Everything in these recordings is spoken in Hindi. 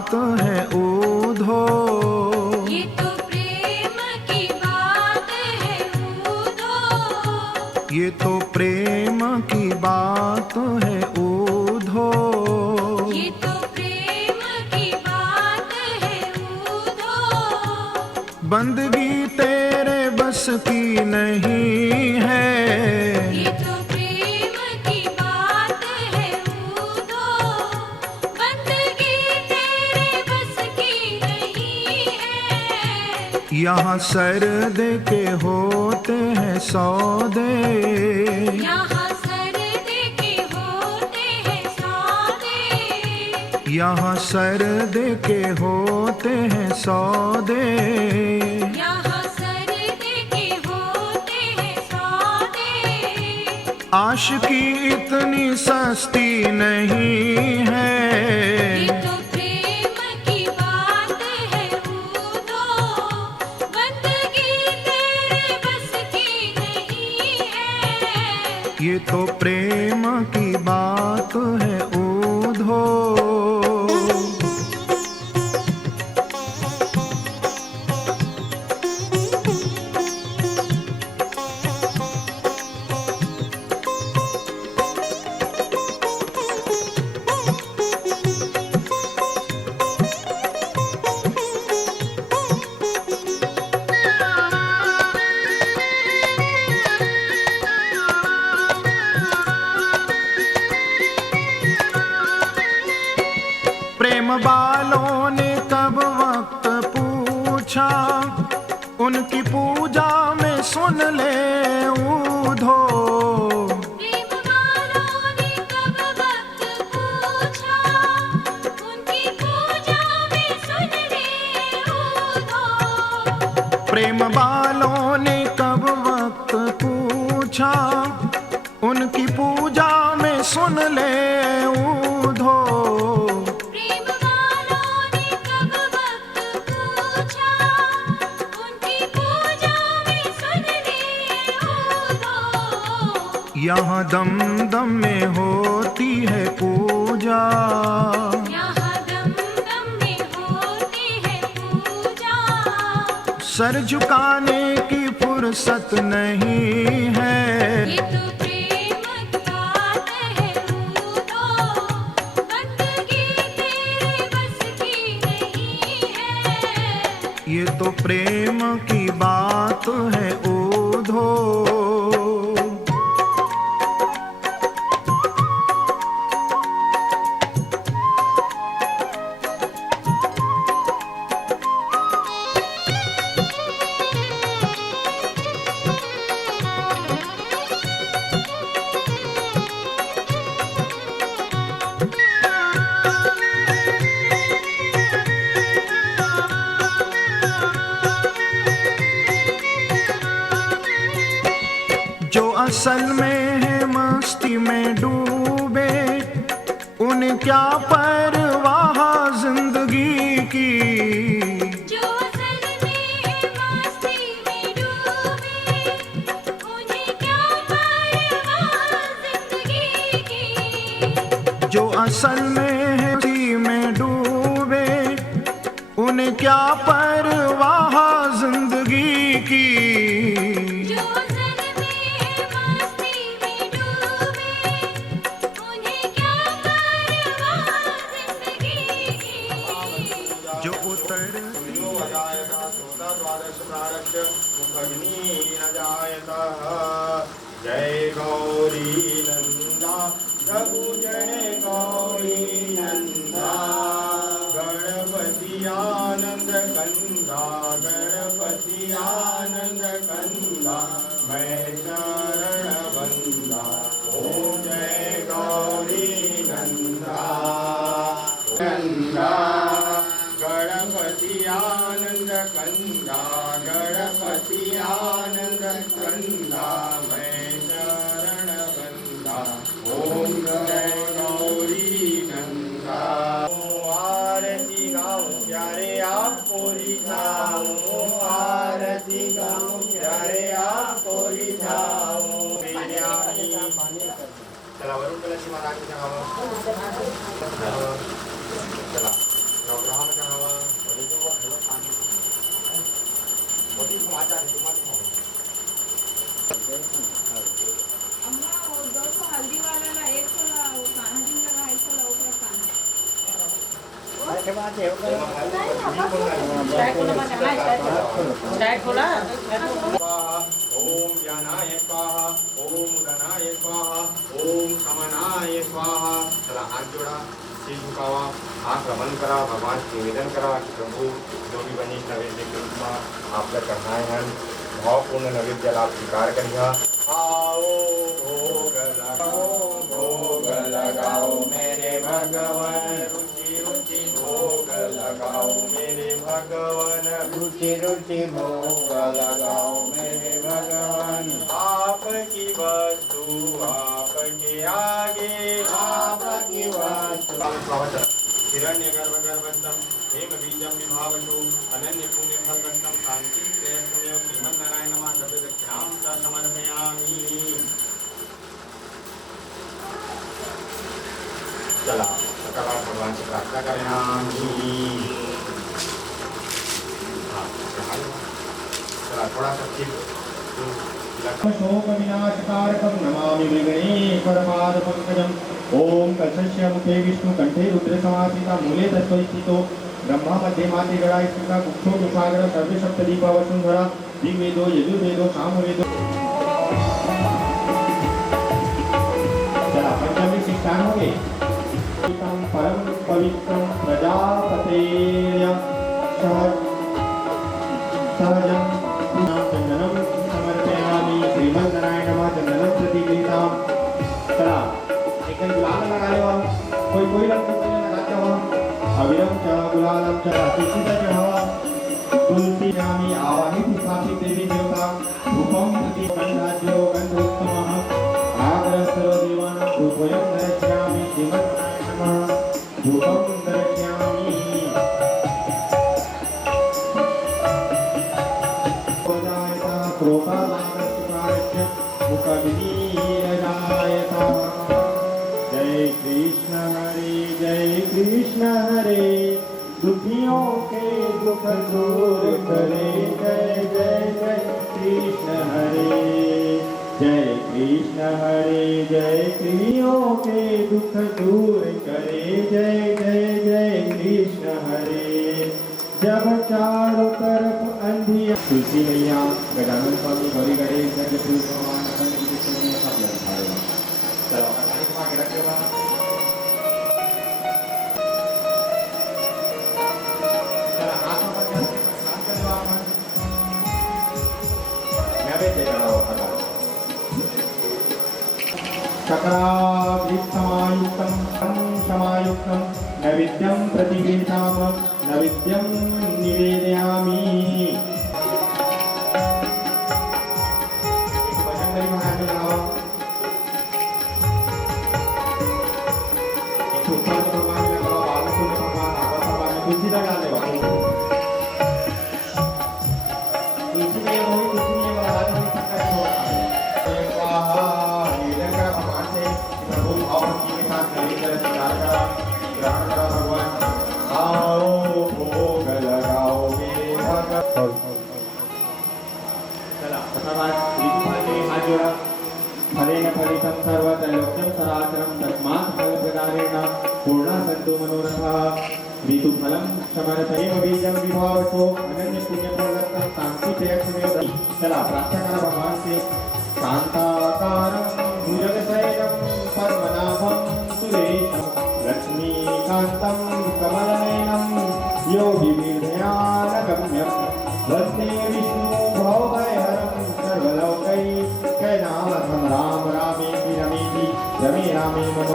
बात है ऊधो। ये तो प्रेम की बात है ऊधो। ये तो प्रेम की बात है ऊधो। ये तो प्रेम की बात है ऊधो। बंदगी तेरे बस की नहीं है। ये तो प्रेम की बात है ऊधो। बंदगी तेरे बस की नहीं है। यहाँ सर दे के होते हैं सौदे। यहाँ सर दे के होते हैं सौदे। यहाँ सर दे के होते हैं सौदे। यहाँ सर दे के होते हैं सौदे। आशिकी इतनी सस्ती नहीं है। ये तो प्रेम की बात है ऊधो। बंदगी तेरे बस की नहीं है। ये तो प्रेम की बात है ऊधो। प्रेम वालों ने कब वक्त पूछा, उनकी पूजा में सुन ले ऊधो। प्रेम वालों ने कब वक्त पूछा, उनकी पूजा में सुन ले ऊधो। प्रेम वालों ने कब वक्त पूछा, उनकी पूजा में सुन ले ऊधो। प्रेम वालों ने कब वक्त पूछा, उनकी पूजा में सुन ले ऊधो। यहाँ दम दम में होती है पूजा। यहाँ दम दम में होती है पूजा। सर झुकाने की फुर्सत नहीं है। ये तो प्रेम की बात है ऊधो। बंदगी तेरे बस की नहीं है। ये तो प्रेम की बात है ऊधो। जो असल में है मस्ती में डूबे, उन्हें क्या परवाह जिंदगी की। जो असल में है मस्ती में डूबे, उन्हें क्या परवाह जिंदगी की। जो असल में है मस्ती में डूबे, उन्हें क्या परवाह जिंदगी की। जो असल में है मस्ती में डूबे, उन्हें क्या परवाह जिंदगी की। जो उतरती जय गौरी नंदा प्रभु जय गौरी नंदा। गणपति आनंद कंदा गणपति आनंद कंदा मैं शरण बंदा। ओम जय गौरी नंदा कंदा गणपति आनंद कंदा गणपति आनंद कंदा मैं शरण बंदा। ओम जय गौरी नंदा। आरती गाऊं प्यारे आपको रिझाऊं। आरती गाऊं प्यारे आपको रिझाऊं। चला वरुण कलशी महाराज चला नवग्रहानं करावा वडिलोबा ठेवा पाणी मोठी समाचार आहे तुम्हाला अम्मा वो 200 हल्दी वाला ला एक छोला वो कान्हा जी लगा है छोला ऊपर कान्हा ओम ज्ञानाय स्वाहा ओम उदनाय स्वाहा ओम समनाय स्वाहा चला हाथ जोड़ा सिर झुकावा हाथ रमन करा भगवान से निवेदन करा कि प्रभु जो भी बनी नैवेद्य के रूप में आपका चढ़ाए हैं भावपूर्ण नैवेद्य जल आप स्वीकार करिए आओ भोग लगाओ मेरे भगवान रुचि रुचि भोग लगाओ मेरे भगवान रुचि रुचि भोग लगाओ मेरे भगवान आपकी वस्तु आपके आगे आपकी वस्तु हिरण्य गर्भ गर्भस्थम हेम बीजम विभावतु अनन्य पुण्य फलवन्तम शांति प्रेयस्मयो श्रीमन्नारायण नमः द्रव्य दक्षिणां च समर्पयामि चला सकारात्मक भगवान से प्रार्थना करें चला थोड़ा सा ठीक शोक विनाशकारकं नमामि मृगणेश्वरपाद पंकजम् ओम कलशस्य मुखे विष्णु कंठे रुद्र समासिता मूले तत्त्वस्थितो ब्रह्मा मध्ये माते गणाय स्थिता कुक्षो दुसागर सर्वे सप्तदीपा वसुंधरा ऋग्वेदो यजुर्वेदो सामवेदो चला पंचमी शिक्षान हो गए परम पवित्रं प्रजापतेय सहजं चंदनं समर्पयामि श्रीमन्नारायण नमः चंदनं प्रतिगृहीताम् चला एक गुलाल लगा लो कोई कोई रंग लगाते हो अविरम च गुलालम च तुलसी का चढ़ावा तुलसी नामी आवाहित स्थापित देवी देवता धूपम प्रति गंधाज्यो गंधोत्तमः आग्रहस्तरो देवान धूपयं दर्शयामि श्रीमन्नारायण नमः धूपं दर्शयामि पदायता क्रोधानागस्तिकारस्य मुखविनीरजायता जय कृष्ण हरे दुखियों के दुख दूर करे जय जय जय कृष्ण हरे जय कृष्ण हरे जय कृष्णों के दुख दूर करे जय जय जय कृष्ण हरे जब चारों तरफ अंधिया तुलसी मैया गजानन स्वामी गौरी गणेश जग फूल भगवान अनंत कृष्ण सब लोग खाएगा चलो पानी को आगे रखेगा चलो हाथ में पकड़ के स्नान कर लो आप नैवेद्य चढ़ाओ भगवान चक्राभीष्टमायुक्तं समायुक्तं नैवेद्यं प्रतिगृहीताम् नैवेद्यं निवेदयामि एक भजन करी महाराज लगाओ एक ऊपर में भगवान लगाओ बालक में भगवान आवा भगवान तुलसी लगा ले बाबू तुलसी में रोई तुलसी में लगा दे तक छोड़ स्वाहा निवेदन करा भगवान से प्रभु और की के साथ नैवेद्य स्वीकार करा ग्रहण करा भगवान आओ भोग लगाओ मेरे भगवान चला धन्यवाद ऋतुफल के हाथ जोड़ा फलेन फलितं सर्वत्रलोक्यं सराचरं तस्मात् फलप्रदानेन पूर्णा सन्तु मनोरथः ऋतुफलं समर्पयेम बीजं विभावतो अनन्य पुण्यफलदत्तं शान्तिप्रयत्नमेव चला प्रार्थना करा भगवान से शान्ताकारं भुजगशयनं पद्मनाभं सुरेशं लक्ष्मीकान्तं कमलनयनं योगिभिर्ध्यानगम्यं वन्दे विष्णु भवभयहरं सर्वलोकैकनाथं राम रामेति रमेति रमे रामे मनो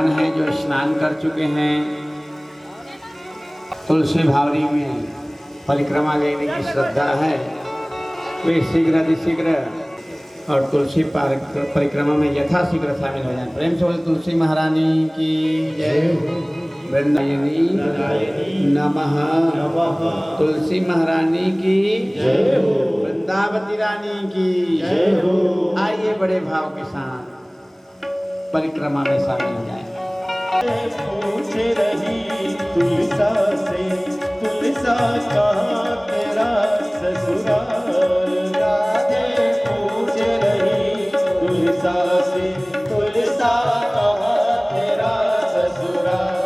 भगवान हैं जो स्नान कर चुके हैं, तुलसी भावरी में परिक्रमा लेने की श्रद्धा है, वे शीघ्र अतिशीघ्र और तुलसी परिक्रमा में यथाशीघ्र शामिल हो जाए। प्रेम से बोले तुलसी महारानी की जय। वृंदायनी नमः। तुलसी महारानी की जय हो। वृंदावती रानी की जय हो। आइए बड़े भाव के साथ परिक्रमा में शामिल हो जाए। पूछ रही तुलसा से, तुलसा कहाँ तेरा ससुराल। राधे पूछ रही तुलसा से, तुलसा कहाँ तेरा ससुराल।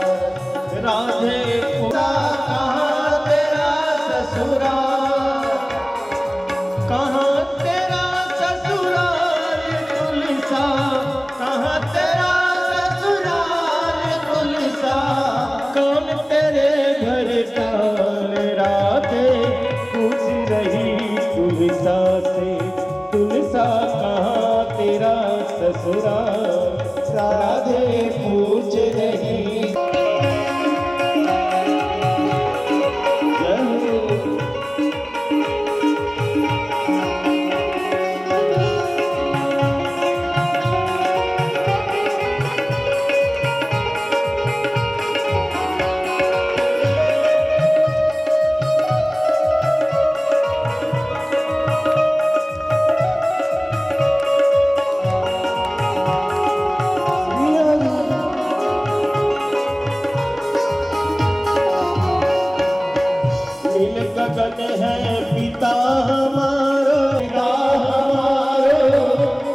राधे पूछा कहाँ तेरा ससुराल, कहाँ तेरा ससुराल। तुलसा कहाँ तेरा ससुराल। तुलसा कौन तेरे घर काल। राधे पूछ रही तुलसा से, तुलसा कहाँ तेरा ससुराल। राधे पूछ रही। गगन है पिता हमारो, पिता हमारो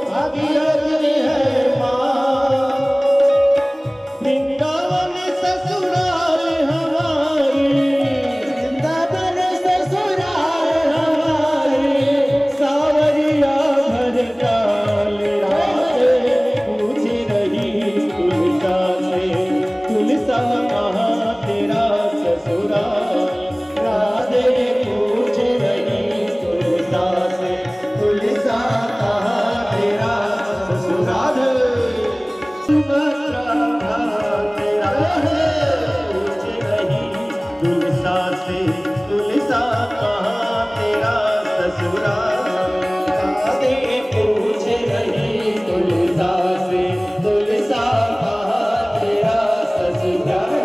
भागीरथ है माँ। वृंदावन ससुराल हमारी, वृंदावन ससुराल हमारी। सावरिया भर डाल। राधे पूछ रही तुलसा से, तुलसा कहाँ तेरा ससुराल। राधे पूछ रही तुलसा से, तुलसा कहाँ तेरा ससुराल। तेरा पूछ रही तुलसा से, तुलसा कहाँ तेरा ससुराल। राधे पूछ रही तुलसा से, तुलसा कहाँ तेरा ससुराल।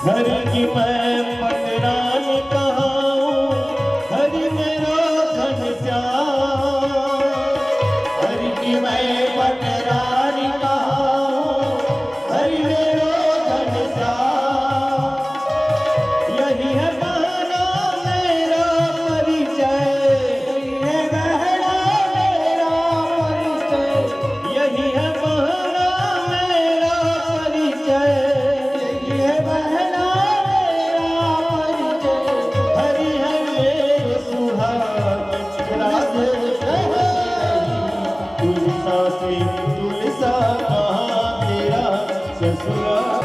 हरि की मैं पटरान कहाऊँ, हरि मेरा घन श्याम। हरि की मैं पटरान कहाऊँ, हरि मेरा घन श्याम। यही है बहना मेरा परिचय, यही है बहना मेरा परिचय। यही है बहना मेरा परिचय, यही है बहना। हरि है मेरे सुहाग। राधे तुलसा से, तुलसा कहाँ तेरा ससुराल।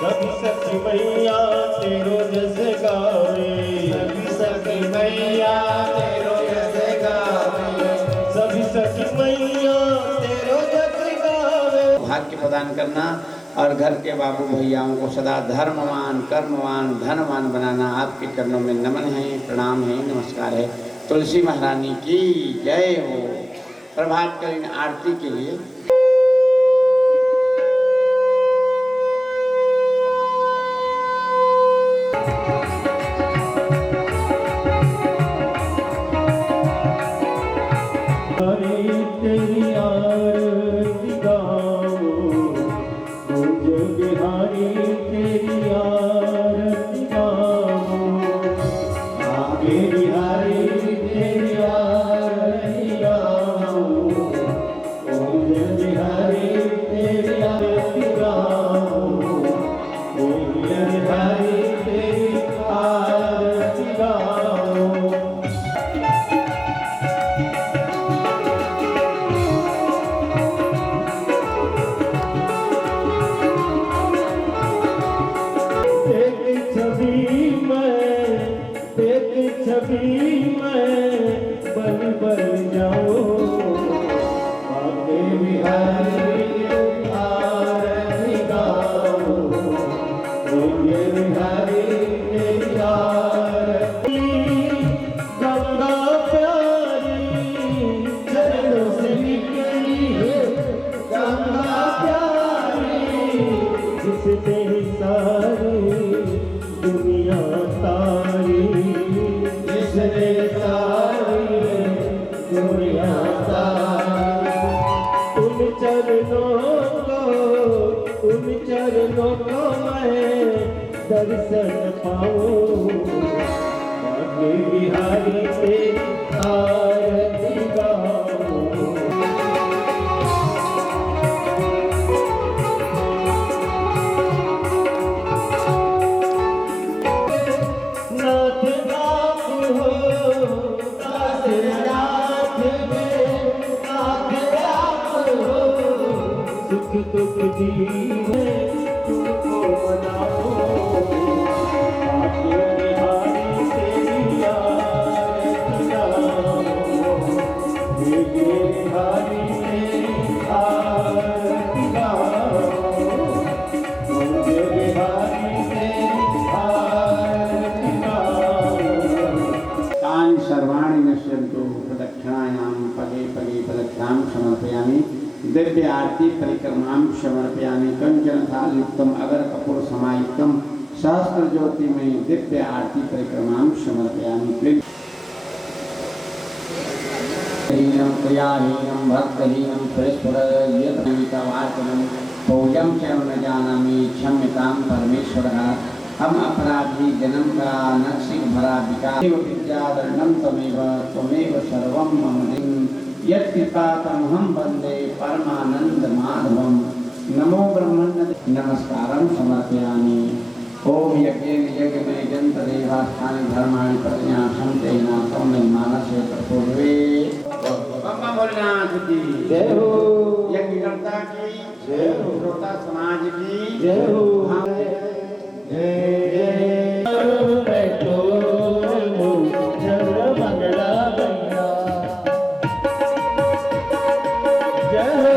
सभी सखी मैया तेरो जस गावे, सभी सखी मैया तेरो जस गावे। सभी सखी मैया तेरो जस गावे। भाग्य प्रदान करना और घर के बाबू भैयाओं को सदा धर्मवान, कर्मवान, धनवान बनाना आपके चरणों में नमन है, प्रणाम है, नमस्कार है। तुलसी महारानी की जय हो। प्रभातकालीन आरती के लिए तेरी आरती गाओ, कुंज बिहारी तेरी आरती गाओ, आगे बिहारी तेरी आरती गाओ, कुंज बिहारी तेरी आरती गाओ, कुंज बिहारी तेरी आरती गाओ। छवि में बन बन जाओ, आगे बिहारी आरती गाओ, आगे बिहारी तेरी आरती। गंगा प्यारी चरणों से निकली है, गंगा प्यारी जिसने सारी दुनिया तारी, जिसने सारी दुनिया तारी। उन चरणों को मैं दर्शन पाऊं, आगे बिहारी तेरी आरती गाऊं। नाथ नाथ हो दास नाथ में, नाथ नाथ हो सुख दुख दीने तुमको मनाओ, आगे बिहारी तेरी आरती गाओ, आगे बिहारी तेरी आरती गाओ, आगे बिहारी तेरी आरती गाओ। तानि सर्वाणि नश्यन्तु प्रदक्षिणायां पदे पदे प्रदक्षिणां समर्पयामि। दिव्य आरती परिक्रमां समर्पयामि। कंचन थालयुक्तम अगर कपूर समायुक्तम सहस्त्र ज्योति में दिव्य आरती परिक्रमां समर्पयामि। हीनं क्रियाहीनं भक्तहीनं सुरेश्वरयतनमितवार्चनं पूजं च न जानामि क्षम्यतां परमेश्वरः। हम अपराधी जन्म का नक्षिक भरा विकार विद्यादरणं त्वमेव सर्वं मम दिन यत्कृपा तमहं वन्दे परमानंद माधवं। नमो ब्रह्मण्य नमस्कारं समर्पयामि। ओम यज्ञेन यज्ञमय जन्तदेवास्थानि धर्माणि प्रज्ञासं तेन सौम्यमानसे प्रपूर्वे। बाबा भोलेनाथ की जय हो, यज्ञकर्ता की जय हो, श्रोता समाज की जय हो। जय जय बैठो जग मंगला भैया, जय हो।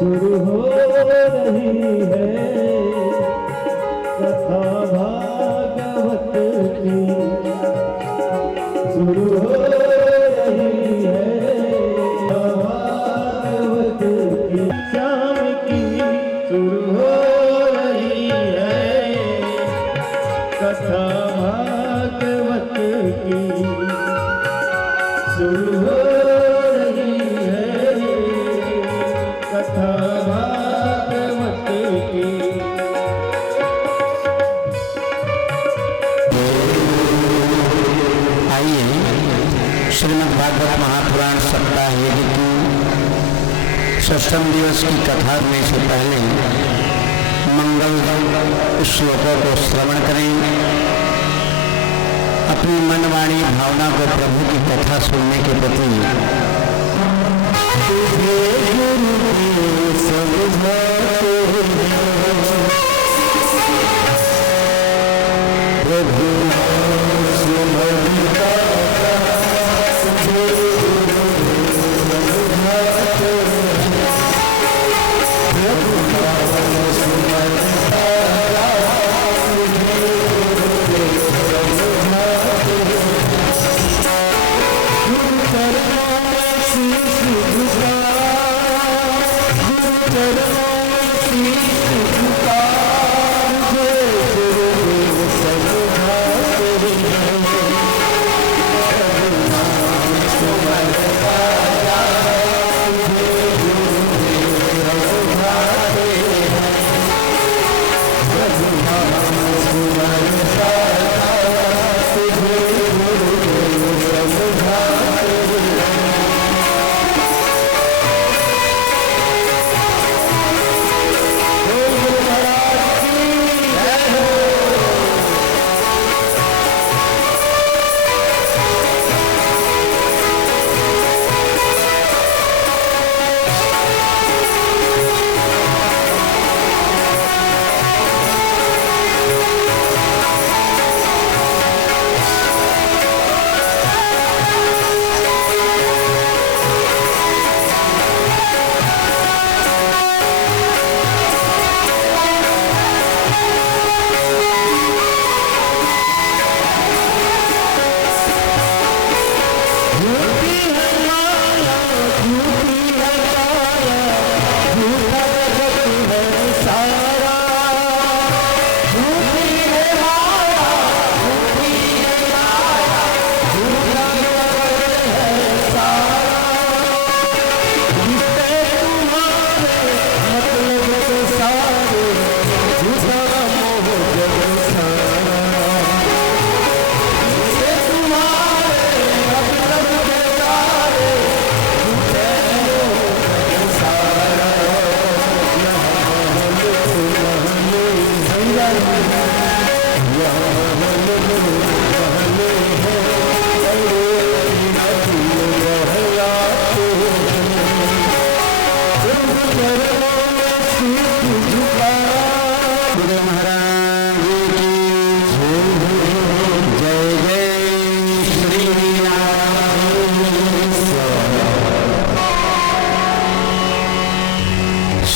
शुरू हो रही है कथा भागवत की, शुरू हो रही है भागवत की, शाम की शुरू हो रही है कथा भागवत की, शुरू हो रही है कथा भागवत की। आइए श्रीमद् भागवत महापुराण सप्ताह यज्ञ की षष्ठम दिवस की कथा में से पहले मंगल श्लोकों को श्रवण करें। अपनी मन वाणी भावना को प्रभु की कथा सुनने के प्रति प्रभु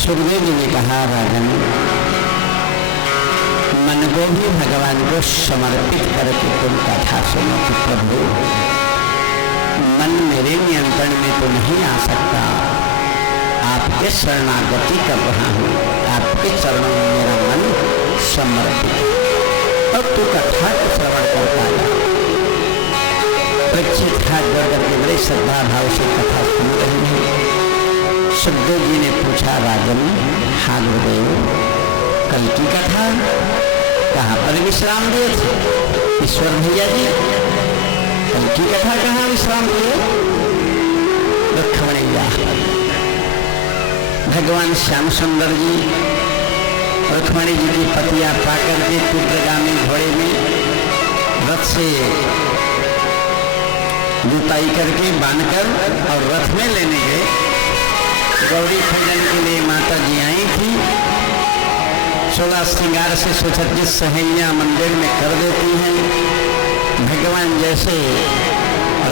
सुखदेव जी ने कहा, राजन मन को भी भगवान को समर्पित करके तुम कथा सुनो कि प्रभु मन मेरे नियंत्रण में तो नहीं आ सकता, आपके शरणागति कर रहा हूँ, आपके चरणों में मेरा मन समर्पित। और तू कथा को श्रवण करता है। परीक्षित हाथ जोड़ करके बड़े श्रद्धा भाव से कथा सुन रहे हैं। सुखदेव जी ने पूछा, राजन हाँ गुरुदेव, कल की कथा कहाँ पर विश्राम दिए थे? ईश्वर भैया जी कल की कथा कहाँ विश्राम दिए? रुक्मणैया भगवान श्याम सुंदर जी रुक्मणी जी की पतिया पाकर के पुत्रगामी घोड़े में रथ से जुताई करके बांधकर और रथ में लेने गए। गौरी पूजन के लिए माता जी आई थी। 16 श्रृंगार से सुसज्जित सहेलियां मंदिर में कर देती हैं। भगवान जैसे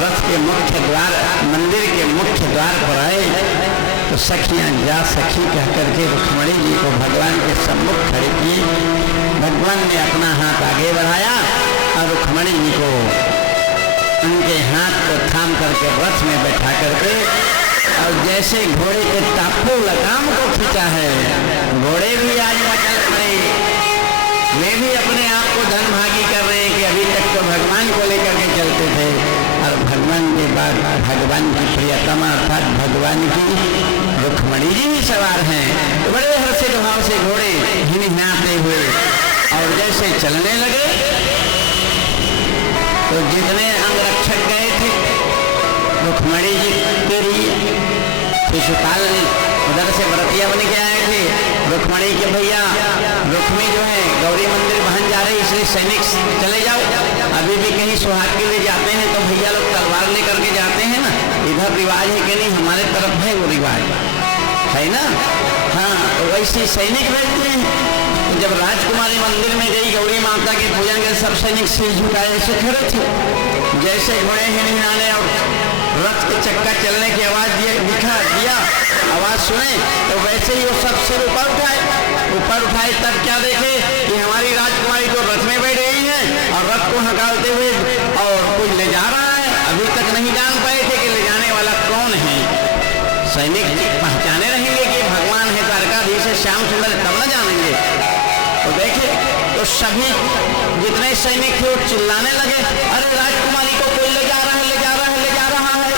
रथ के मुख्य द्वार, मंदिर के मुख्य द्वार पर आए तो सखियां जा सखी कह करके रुक्मणी जी को भगवान के सम्मुख खड़े किए। भगवान ने अपना हाथ आगे बढ़ाया और रुक्मणी जी को उनके हाथ को थाम करके रथ में बैठा करके और जैसे घोड़े के टापू लगाम को खींचा है, घोड़े भी आज मचल पड़े। वे भी अपने आप को धनभागी कर रहे हैं कि अभी तक तो भगवान को लेकर के चलते थे और भगवान के बाद भगवान की प्रियतमा अर्थात भगवान की रुक्मणी जी भी सवार हैं। तो बड़े हर्षित भाव से घोड़े हिनहिनाते हुए और जैसे चलने लगे तो जितने अंगरक्षक गए थे रुक्मणी जी के लिए, शिशुपाल उधर से व्रतिया बन के आए थे। रुक्मणी के भैया रुक्मी जो है गौरी मंदिर बहन जा रही, इसलिए सैनिक चले जाओ। अभी भी कहीं सुहाग के लिए जाते हैं तो भैया लोग तलवार लेकर के जाते हैं ना, इधर रिवाज है कि नहीं? हमारे तरफ है वो रिवाज, है ना? हाँ, तो वैसे सैनिक भेजते हैं। तो जब राजकुमारी मंदिर में गई गौरी माता की पूजन के, सब सैनिक सिर झुकाए ऐसे खड़े थे। जैसे घोड़े हिनहिनाने और रथ के चक्का चलने की आवाज दिया आवाज सुने तो वैसे ही वो सब सिर ऊपर उठाए तब क्या देखे कि हमारी राजकुमारी तो रथ में बैठ गई है और रथ को हकालते हुए और कोई ले जा रहा है। अभी तक नहीं जान पाए थे कि ले जाने वाला कौन है। सैनिक पहचाने रहेंगे कि भगवान है, द्वारकाधीश से श्याम सुंदर तब न जानेंगे। तो देखे तो सभी जितने सैनिक थे वो चिल्लाने लगे, अरे राजकुमारी को कोई ले जा रहा है, ले जा रहा है, ले जा रहा है।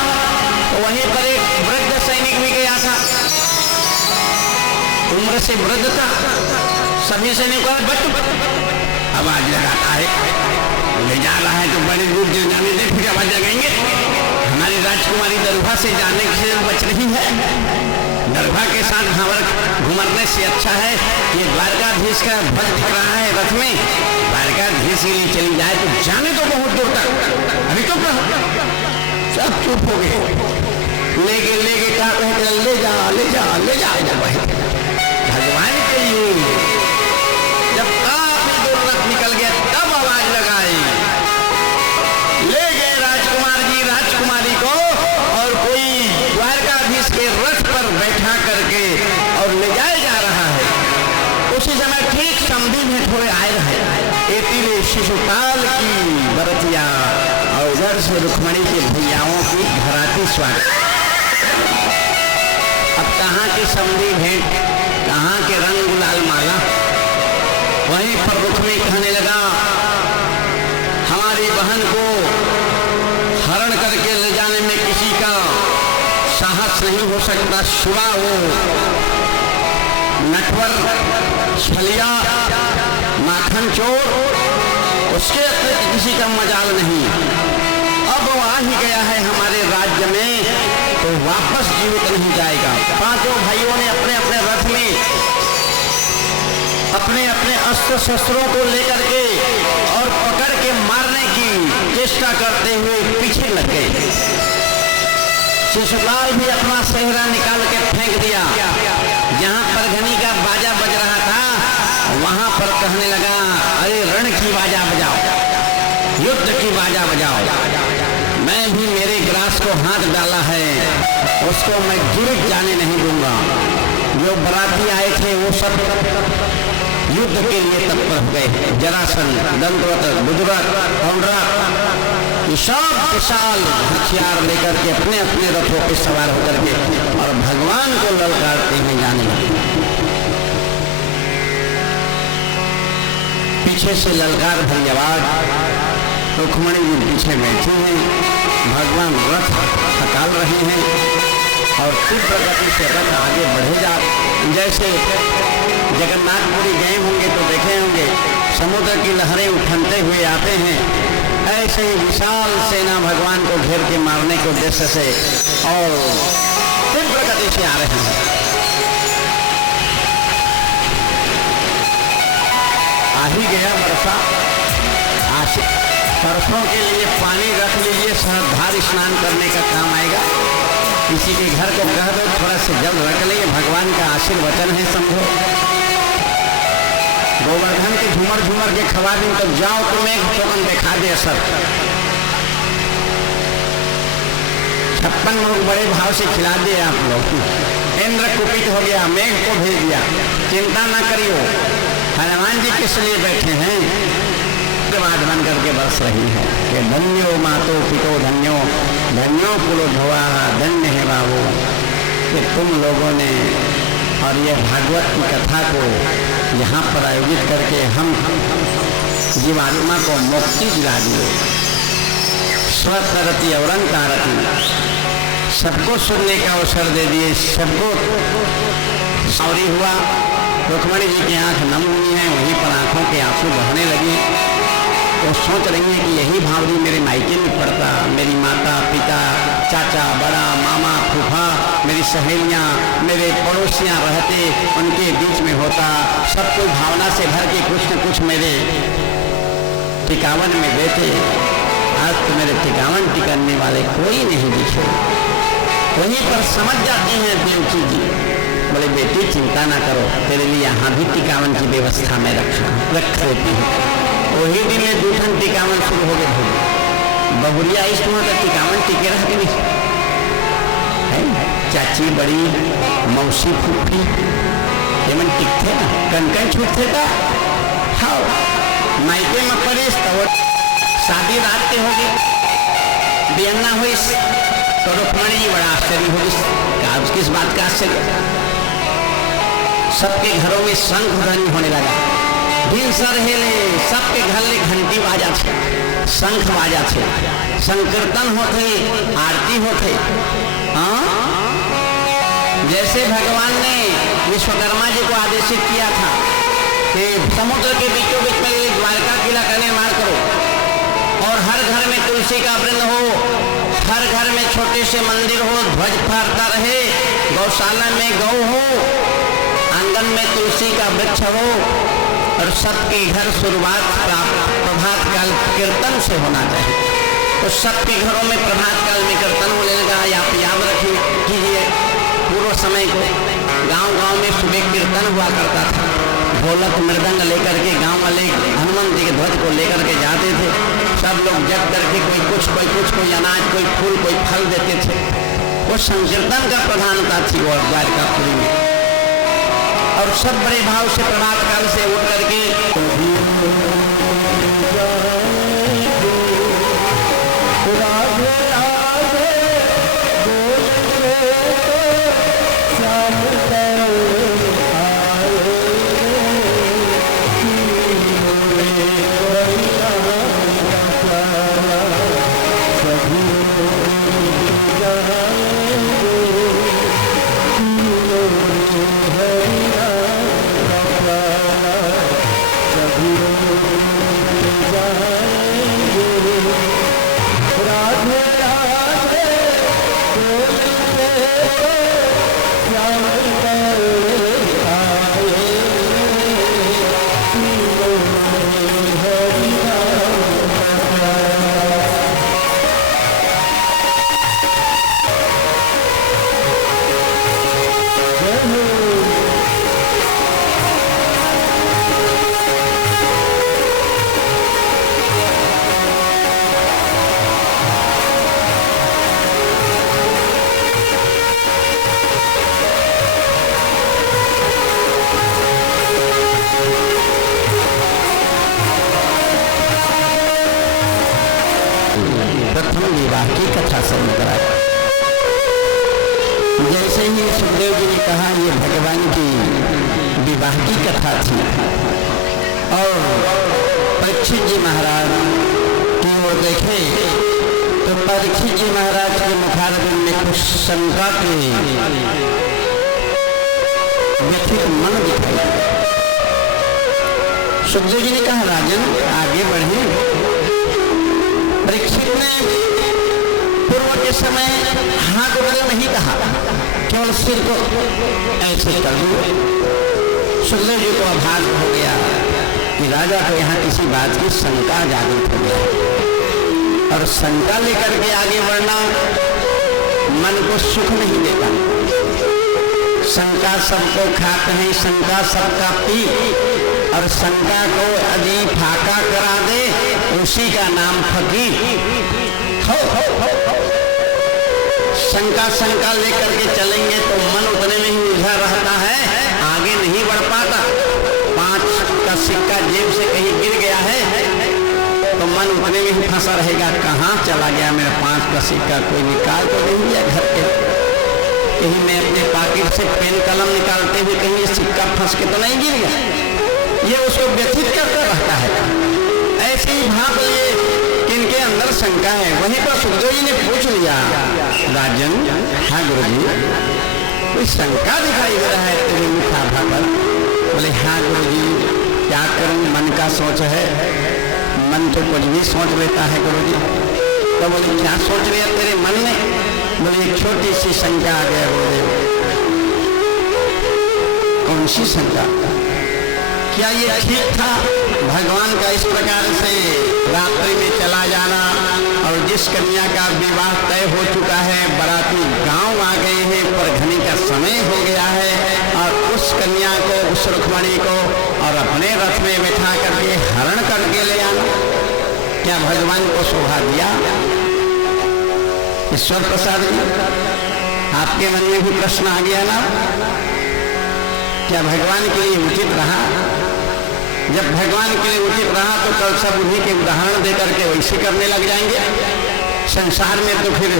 तो वहीं पर एक वृद्ध सैनिक भी गया था, उम्र से वृद्ध था। सभी सैनिकों ने आवाज लगाता है, ले जा रहा है तो बड़ी दूर जाने दे, फिर आवाज लगाएंगे। हमारी राजकुमारी दरभा से जाने से बच रही है, दरभा के साथ घुमरने से अच्छा है ये द्वारकाधीश का ध्वज दिख रहा है रथ में, द्वारकाधीश के लिए चली जाए तो जाने तो बहुत दूर तक। अभी तो सब चुप हो गए, लेके लेके कहा ले जा ले जा ले जा भाई भगवान के लिए। जब काफी दूर रथ निकल गया तब आवाज लगाई, ले गए राजकुमार जी राजकुमारी को और कोई द्वारकाधीश के रथ पर बैठा करके और ले जाया जा रहा है। उसी समय ठीक समधी में थोड़े आए रहे एतिले शिशुपाल की बरतिया और उधर से रुक्मणी के भैयाओं की घराती स्वागत। अब कहाँ की समधी भेंट, कहाँ के रंग गुलाल माला। वहीं पर रुक्मणी कहने लगा, हमारी बहन को हरण करके ले जाने में किसी का साहस नहीं हो सकता, सुबह वो नटवर छलिया माखन चोर, उसके अतिरिक्त किसी का मजाल नहीं। अब वो आ ही गया है हमारे राज्य में तो वापस जीवित नहीं जाएगा। पांचों भाइयों ने अपने अपने रथ में अपने अपने अस्त्र शस्त्रों को लेकर के और पकड़ के मारने की चेष्टा करते हुए पीछे लग गए। शिशुपाल भी अपना सेहरा निकाल के फेंक दिया। जहां परघनी का बाजा बज रहा था वहां पर कहने लगा, अरे रण की बाजा बजाओ, युद्ध की बाजा बजाओ। मैं भी मेरे ग्रास को हाथ डाला है, उसको मैं जीवित जाने नहीं दूंगा। जो बराती आए थे वो सब युद्ध के लिए तत्पर हो गए। जरासंध, दंतवत, बुजुर्ग, पौंड्रा, सब विशाल हथियार लेकर के अपने अपने रथों पे सवार होकर के और भगवान को ललकारते हुए जाने लगे। पीछे से ललकार भरी आवाज, रुक्मणी जी पीछे बैठी हैं, भगवान रथ हकाल रहे हैं और तीव्र गति से रथ आगे बढ़े जा। जैसे जगन्नाथपुरी गए होंगे तो देखे होंगे समुद्र की लहरें उफनते हुए आते हैं, ऐसे ही विशाल सेना भगवान को घेर के मारने के उद्देश्य से और तीव्र गति से आ रहे हैं। आ ही गया वर्षा, सरसों के लिए पानी रख लीजिए, धार स्नान करने का काम आएगा। किसी के घर को कह दो थोड़ा से जल रख ले, भगवान का आशीर्वचन है समझो। गोवर्धन के झूमर झूमर के खवा दूं तब जाओ तो मैं टोकन दिखा दे असर। 56 लोग बड़े भाव से खिला दिए आप लोग। इंद्र कुपित हो गया, मेघ को भेज दिया। चिंता ना करियो, हनुमान जी किस लिए बैठे हैं, बात बन करके बरस रही है कि धन्यो मातो पितो धन्यो, धन्यो कुलो धोआ, धन्य है बाबू कि तुम लोगों ने और ये भागवत की कथा को यहाँ पर आयोजित करके हम जीवात्मा को मुक्ति दिला दिए। स्वतरती और अंतारती, सबको सुनने का अवसर दे दिए, सबको सौरी हुआ। रुक्मणी जी की आंख नम हुई है, वहीं पर आंखों के आंसू बहने लगे। तो सोच रही है कि यही भावरी मेरे मायके में पड़ता, मेरी माता पिता चाचा बड़ा मामा फूफा मेरी सहेलियाँ मेरे पड़ोसियाँ रहते, उनके बीच में होता, सब कोई भावना से भर के कुछ न कुछ मेरे टिकावन में देते। आज तो मेरे टिकावन टिकाने वाले कोई नहीं दिखे। वहीं पर समझ जाते हैं देवकी जी, बोले बेटी चिंता ना करो, तेरे लिए यहाँ भी टिकावन की व्यवस्था में रख देती हूँ। वही दिन में दूठन टिकावन शुरू हो गए। बहुरिया इस तो टिकावन टिके रह के चाची बड़ी मौसी फूफी एमन टिकते ना, कन छूटते था। हाँ मायके में पड़ीस तो शादी रात के हो गई, बियन्ना हुई तो रुक्मणी जी बड़ा आश्चर्य हो गई। किस बात का आश्चर्य? सबके घरों में शंख ध्वनि होने लगा। दिन सर हेले सबके घर में घंटी बाजा छे, शंख बाजा छे, संकीर्तन होते, आरती होते। हाँ, जैसे भगवान ने विश्वकर्मा जी को आदेशित किया था कि समुद्र के बीचों बीच में द्वारका किला का निर्माण करो और हर घर में तुलसी का वृंद हो, हर घर में छोटे से मंदिर हो, ध्वज फहरता रहे, गौशाला में गौ हो, आंगन में तुलसी का वृक्ष हो और सबके घर शुरुआत प्रभात काल कीर्तन से होना चाहिए। तो सबके घरों में प्रभात काल में कीर्तन होने लगा। आप याद कीजिए पूर्व समय को गांव-गांव में सुबह कीर्तन हुआ करता था। ढोलक मृदंग लेकर के गांव वाले हनुमान जी के ध्वज को लेकर के जाते थे। सब लोग जग करके कोई कुछ, कोई अनाज, कोई फूल, कोई फल देते थे। वो संकीर्तन का प्रधानता थी वो द्वारकापुरी में। और सब बड़े भाव से प्रभात काल से उठ करके विवाह की कथा शुरू करा। जैसे ही सुखदेव जी ने कहा ये भगवान की विवाह की कथा थी और परीक्षित जी महाराज की ओर देखे तो परीक्षित जी महाराज के मुखारबिंद में कुछ शंका के व्यथित मन दिखाई दिया। सुखदेव जी ने कहा राजन आगे बढ़े। परीक्षित ने पूर्व के समय हाथ बदल नहीं कहा, केवल सिर को ऐसे कर दो। सुखदेव जी को आभास हो गया कि राजा को यहाँ किसी बात की शंका जागृत हो गया और शंका लेकर के आगे बढ़ना मन को सुख नहीं देता। शंका सबको खाते हैं, शंका सबका पी और शंका को यदि फाका करा दे उसी का नाम फकीर। शंका लेकर के चलेंगे तो मन उतने में ही उलझा रहता है, आगे नहीं बढ़ पाता। 5 का सिक्का जेब से कहीं गिर गया है तो मन उतने में ही फंसा रहेगा, कहाँ चला गया मेरा 5 का सिक्का, कोई निकाल तो नहीं दिया घर के, कहीं मैं अपने पॉकेट से पेन कलम निकालते हुए कहीं ये सिक्का फंस के तो नहीं गिर गया। ये उसको व्यथित करता रहता है। ऐसे ही भाव लिए कि इनके अंदर शंका है। वहीं पर सुखदेव जी ने पूछ लिया राजन, हाँ गुरु जी कोई शंका दिखाई दे रहा है तेरे मुखाभा पर। बोले हाँ गुरु जी क्या करूं, मन का सोच है, मन तो कुछ भी सोच लेता है गुरु जी। तो बोले क्या सोच लिया तेरे मन में? बोले एक छोटी सी शंका आ गया गुरुदेव। कौन सी शंका? क्या ये ठीक था भगवान का इस प्रकार से रात्रि में चला जाना और जिस कन्या का विवाह तय हो चुका है, बाराती गांव आ गए हैं, परघनी का समय हो गया है और उस कन्या को, उस रुक्मणी को और अपने रथ में बैठा करके हरण करके ले आना, क्या भगवान को शोभा दिया? ईश्वर प्रसाद जी आपके मन में भी प्रश्न आ गया ना, क्या भगवान के लिए उचित रहा? जब भगवान के लिए उचित रहा तो कल सब उन्हीं के उदाहरण देकर के वैसे करने लग जाएंगे। संसार में तो फिर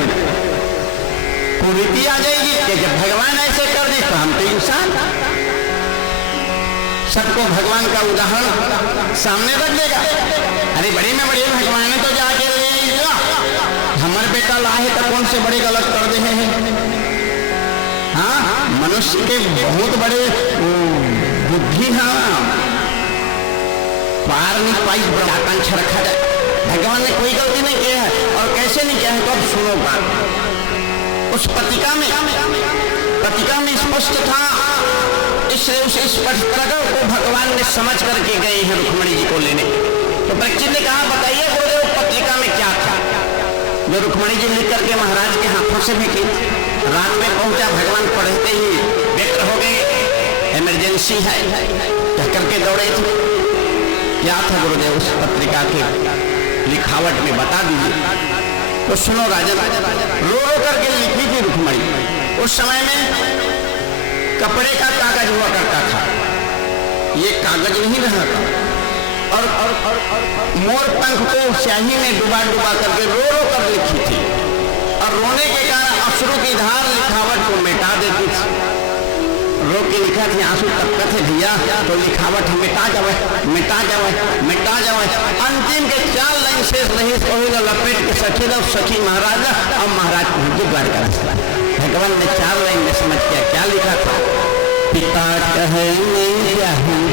कुरीति आ जाएगी कि जब भगवान ऐसे कर दी तो हम तो इंसान। सबको भगवान का उदाहरण सामने रख देगा। अरे बड़े में बड़े भगवान ने तो जाके ले लिया, हमारे बेटा लाए तो कौन से बड़े गलत कर दे हैं। हाँ, मनुष्य के बहुत बड़े बुद्धि, हाँ पार नहीं पाई, बड़ा आकांक्षा रखा जाए। भगवान ने कोई गलती नहीं किया है, और कैसे नहीं किया है तो अब सुनो बात। उस पत्रिका में स्पष्ट था, इसलिए उस स्पष्टता को भगवान ने समझ करके गए हैं रुक्मिणी जी को लेने। तो परीक्षित ने कहा, बताइए गुरुदेव पत्रिका में क्या था जो रुक्मिणी जी लिख करके महाराज के हाथों से भी की। रात में पहुंचा, भगवान पढ़ते ही व्यक्त हो गए, इमरजेंसी है कह करके दौड़े थे। क्या था गुरुदेव उस पत्रिका के लिखावट में बता दीजिए। तो सुनो राजन, रो रो करके लिखी थी रुक्मिणी। उस समय में कपड़े का कागज हुआ करता था, ये कागज नहीं रहा था, और मोर पंख को स्याही में डुबा डुबा करके रो रो कर लिखी थी, और रोने के कारण अश्रु की धार लिखावट को मिटा देती थी। रो के लिखा थी, आंसू टपकते थे भैया, तो लिखावट मिटा जावे मिटा जावे मिटा जावे। अंतिम के 4 लाइन शेष रही, लपेट के सखी दो सखी महाराजा, अब महाराज पहुंचे द्वारका। भगवान ने 4 लाइन में समझ किया क्या लिखा था। पिता कहे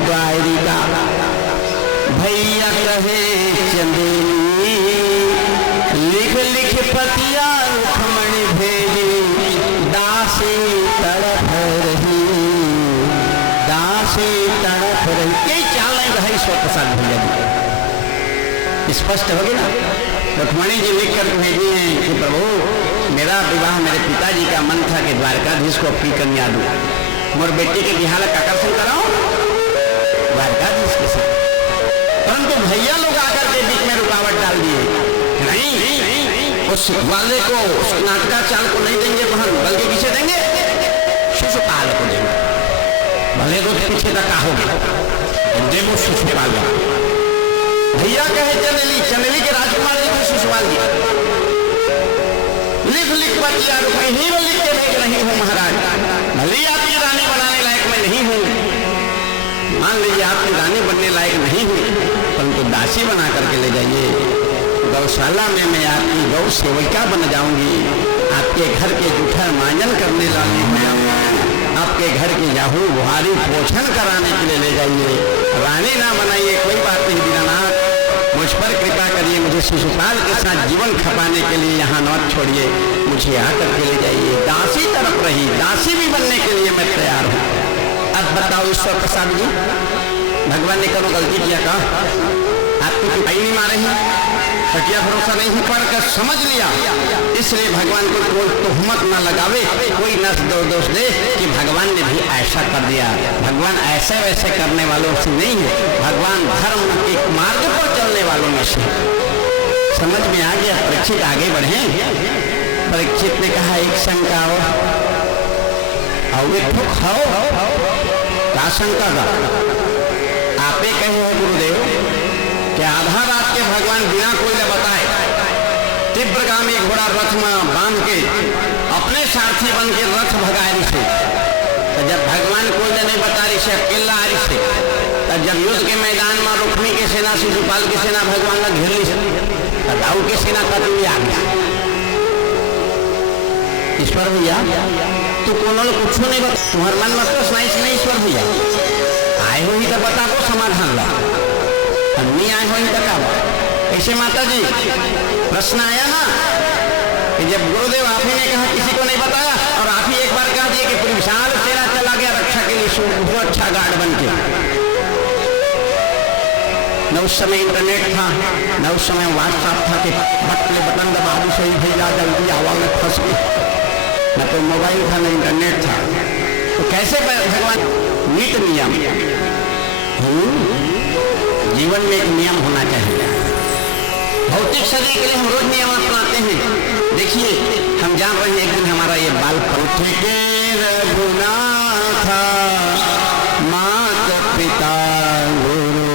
द्वारिका, भैया कहे चंदेली, लिख लिख पतिया रुक्मिणी भेजी, दासी तड़प रही, दासी तड़प रही। यही 4 लाइन रहा ईश्वर प्रसाद भैया जी। स्पष्ट हो गया ना। रुक्मिणी जी लिख कर भेजी हैं कि प्रभु मेरा विवाह मेरे पिताजी का मन था कि द्वारकाधीश को अपनी कन्या दूं, मोर बेटी के बिहार का आकर्षण कराओ द्वारकाधीश के साथ। परंतु भैया लोग आकर के बीच में रुकावट डाल दिए, नहीं उस वाले को, उस नाटकाचाल को नहीं देंगे बहन, बल्कि किसे देंगे, शिशुपाल को देंगे। भले तो पीछे तक होगी, देवो शिशुपाल। भैया कहे चंदेली के राजकुमार जी थे शिशुपाल जी। लिख लिख पतिया रुक्मिणी लिख के भेज रही हूँ महाराज, भले आपकी रानी बनाने लायक मैं नहीं हूँ, मान लीजिए आपकी रानी बनने लायक नहीं हूँ, परंतु दासी बना करके ले जाइए। गौशाला में मैं आपकी गौ सेविका बन जाऊंगी, आपके घर के जूठा मांजन करने वाली हो जाऊंगी, आपके घर की याहू बुहारी पोषण कराने के लिए ले जाइए। रानी ना बनाइए, कोई बात नहीं दीनानाथ, मुझ पर कृपा करिए, मुझे शिशुपाल के साथ जीवन खपाने के लिए यहाँ न छोड़िए, मुझे आकर के ले जाइए। दासी तरफ रही, दासी भी बनने के लिए मैं तैयार हूँ। अब बताओ ईश्वर प्रसाद जी, भगवान ने करो गलती किया का? आपको पिटाई नहीं मारे हैं, क्या भरोसा नहीं पढ़कर समझ लिया, इसलिए भगवान को कोई तोहमत ना लगावे, कोई न दोष दे कि भगवान ने भी ऐसा कर दिया। भगवान ऐसे वैसे करने वालों से नहीं है, भगवान धर्म के मार्ग पर चलने वालों में से। समझ में आ गया? परीक्षित आगे बढ़े। परीक्षित ने कहा एक शंका और खाओ, क्या शंका का? आपे कहे हो गुरुदेव कि आधा रात के भगवान बिना कोई न बताए तीव्रगामी घोड़ा रथ में बांध के अपने सारथी बन के रथ भगाए से। तो जब भगवान कोई नहीं बता रही से, अकेला आ रही से, तब जब युद्ध के मैदान में रुक्मी की सेना, शिशुपाल की सेना भगवान ने घेर ली, दाऊ की सेना कर ली आगे। ईश्वर भैया तू कोनो कुछ नहीं बता, तुम्हारे मन में तो नहीं ईश्वर भैया आए हो ही तो बता को समाधान ला, नहीं आए हो ही तो का। ऐसे माता जी प्रश्न आया ना कि जब गुरुदेव आप ही ने कहा किसी को नहीं बताया, और आप ही एक बार कह दिए कि पूरी विशाल सेना चला गया रक्षा के लिए सुरक्षा गार्ड बन के। न उस समय इंटरनेट था, न उस समय व्हाट्सएप था कि बटन दबा दो सही भेजा जल्दी हवा में फंस गई, न तो मोबाइल था न इंटरनेट था। तो कैसे भगवान नीत नियम, जीवन में एक नियम होना चाहिए। भौतिक शरीर के लिए हम रोज नियम अपनाते हैं। देखिए हम जान रहे हैं एक दिन हमारा ये बाल पौधे के रघुनाथ मात पिता गुरु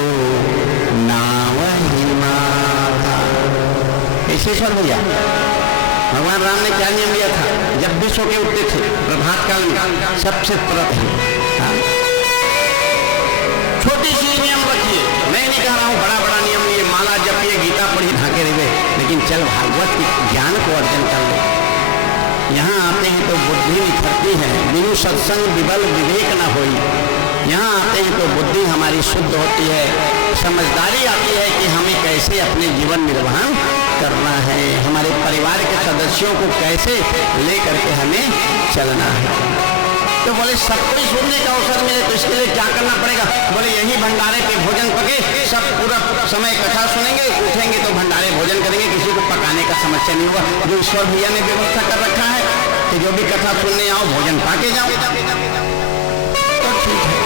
नाम ही माता। ऐसे सर भैया भगवान राम ने क्या नियम लिया था? जब भी सो के उठते थे प्रभात काल में सबसे प्रथम चल भागवत के ज्ञान को अर्जन कर ले। यहाँ आते हैं तो बुद्धि निखरती है, बिनु सत्संग विबल विवेक न होई। यहाँ आते हैं तो बुद्धि हमारी शुद्ध होती है, समझदारी आती है कि हमें कैसे अपने जीवन निर्वाह करना है, हमारे परिवार के सदस्यों को कैसे लेकर के हमें चलना है। तो बोले सबको सुनने का अवसर मिले तो इसके लिए क्या करना पड़ेगा? बोले यही भंडारे पे भोजन पके, सब पूरा समय कथा सुनेंगे, उठेंगे तो भंडारे भोजन करेंगे, किसी को पकाने का समस्या नहीं होगा। जो ईश्वर भैया ने व्यवस्था कर रखा है कि जो भी कथा सुनने आओ भोजन पाके जाओ, तो ठीक है।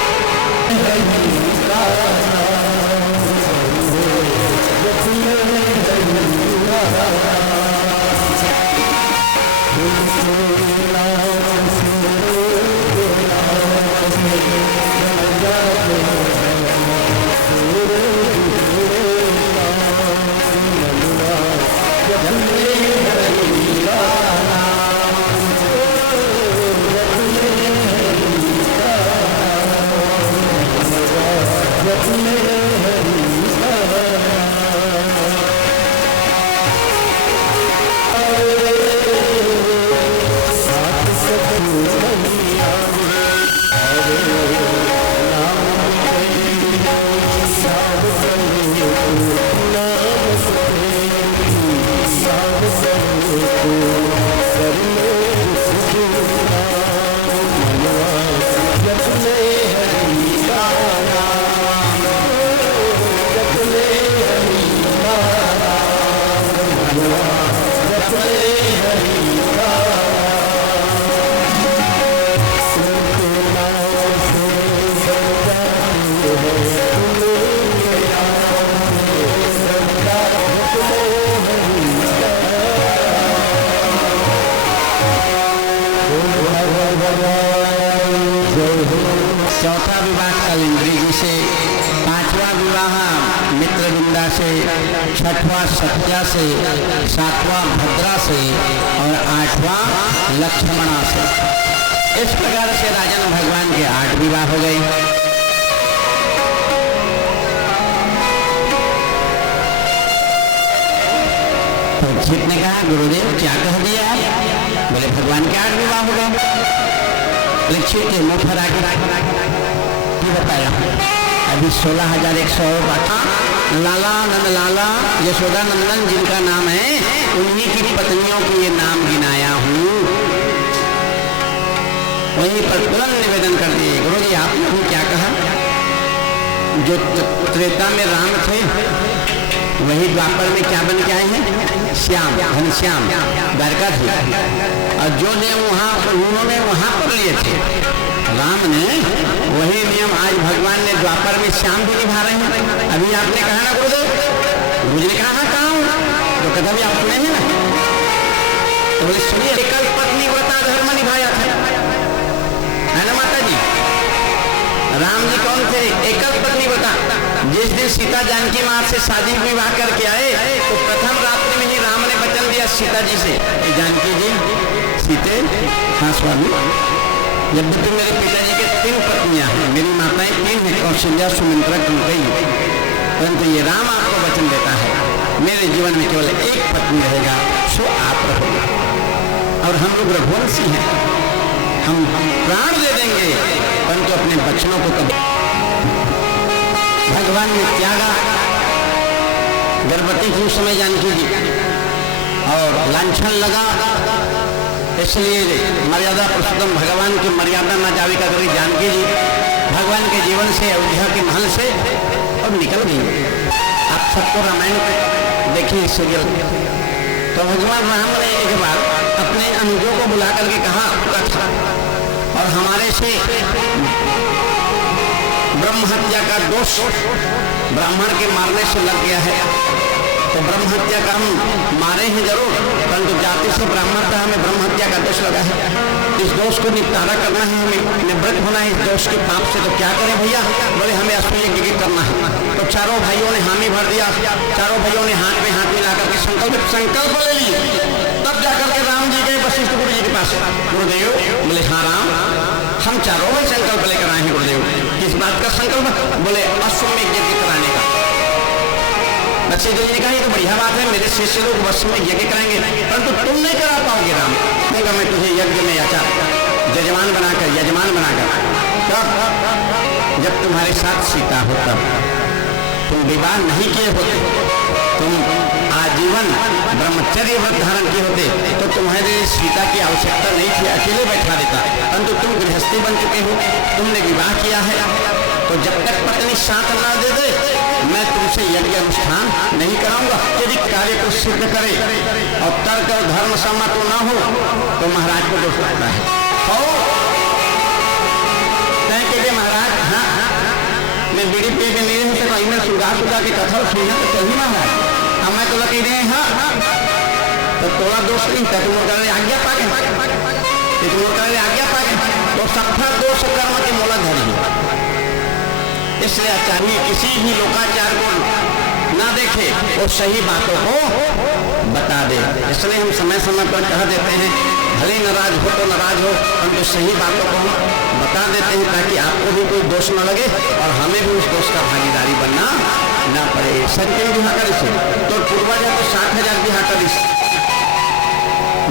चौथा विवाह कलिंद्री जी से, पांचवा विवाह मित्रविंदा से, छठवां सत्या से, सातवां भद्रा से और आठवां लक्ष्मणा से। इस प्रकार से राजन भगवान के 8 विवाह हो गए। परीक्षित ने कहा गुरुदेव क्या कह दिया है? बोले भगवान के 8 विवाह हो गए। परीक्षित के मुँह पर आगे बताया अभी 16,100 लाला नंद लाला यशोदा नंदन जिनका नाम है उन्हीं की पत्नियों को ये नाम गिनाया हूँ। वहीं पर तुरंत निवेदन कर दिए गुरु जी आपने क्या कहा? जो त्रेता में राम थे वही द्वापर में क्या बन के आए हैं? श्याम, घनश्याम, द्वारकाधीश। और जो नियम वहाँ उन्होंने वहाँ पर लिए थे राम ने, वही नियम आज भगवान ने द्वापर में श्याम भी निभा रहे हैं। अभी आपने कहा ना गुरुदेव, गुरु जी ने कहा कहाँ हूँ तो कथा भी आप सुने हैं ना। तो बोले सुनिए, एकल पत्नी व्रता धर्म निभाया था, है ना माता जी? राम जी कौन थे? एकल पत्नी व्रता। जिस दिन सीता जानकी माँ से शादी विवाह करके आए तो प्रथम रात्रि में ही राम ने वचन दिया सीता जी से, जानकी जी, सीते, हाँ स्वामी, जब भी मेरे पिताजी के 3 पत्नियां हैं, मेरी माताएं 3 हैं, कौशल्या, सुमित्रा, कुंती, परंतु ये राम आपको वचन देता है मेरे जीवन में केवल एक पत्नी रहेगा, सो आप रहोगे। और हम लोग रघुवंशी हैं, हम प्राण दे देंगे परंतु अपने बच्चों को कभी। भगवान ने त्यागा, गर्भवती थी उस समय जानकी जी, और लांछन लगा, इसलिए मर्यादा पुरुषोत्तम भगवान की मर्यादा न जावे का करी जानकी जी भगवान के जीवन से, अयोध्या के महल से और निकल गई। आप सबको रामायण देखिए सीरियल। तो भगवान राम ने एक बार अपने अनुजों को बुला करके कहा था, और हमारे से ब्रह्म हत्या का दोष ब्राह्मण के मारने से लग गया है, तो ब्रह्म हत्या का हम मारे हैं जरूर, परंतु जाति से ब्राह्मण था, हमें ब्रह्म हत्या का दोष लगा है। इस दोष को निपटारा करना है, हमें निवृत्त होना है इस दोष के पाप से। तो क्या करें भैया? बोले हमें अश्वयज्ञ करना है। तो चारों भाइयों ने हामी भर दिया, चारों भाइयों ने हाथ में हाथ मिला करके संकल्प ले लिए। तब जाकर के राम जी गए वशिष्ठ गुरु जी के पास। गुरुदेव, बोले हाँ राम, हम चारों में संकल्प लेकर आए हैं गुरुदेव। किस बात का संकल्प? बोले अश्वमेध यज्ञ कराने का। लक्ष्मण जी ने कहा ये तो बढ़िया बात है, मेरे शिष्य लोग वश में यज्ञ कराएंगे, परंतु तुम नहीं करा पाओगे राम। देखा मैं तुझे यज्ञ में यजमान बनाकर तब जब तुम्हारे साथ सीता हो, तब तुम विवाह नहीं किए होते, तुम आजीवन ब्रह्मचर्य व्रत धारण किए होते तो तुम्हारे सीता की आवश्यकता नहीं थी, अकेले बैठा देता। परंतु तुम गृहस्थी बन चुके हो, तुमने विवाह किया है, तो जब तक पत्नी साथ ना दे दे मैं तुमसे यज्ञ अनुष्ठान नहीं कराऊंगा। यदि कार्य को सिद्ध करे और तर्क और धर्म सम्मत ना हो तो महाराज को दोष लगता है। महाराज हाँ मैं बीड़ी पे भी नहीं रह सकता, मैं सुगा के कथा सुनना तो चाहिए महाराज। अब मैं तो लगी रहे हाँ तो थोड़ा दोष नहीं था, तुम आज्ञा पाके तो सफा दोष कर्म के मूलाधारी है। इसलिए आचार्य किसी भी लोकाचार को ना देखे और सही बातों को बता दे। इसलिए हम समय समय पर कह देते हैं, भले नाराज हो तो नाराज हो, परंतु सही बातों को हम बता देते हैं ताकि आपको भी कोई दोष न लगे और हमें भी उस दोष का भागीदारी बनना ना पड़े। सत्य बिहा कर तो पूर्वज है तो 60,000 बिहा कर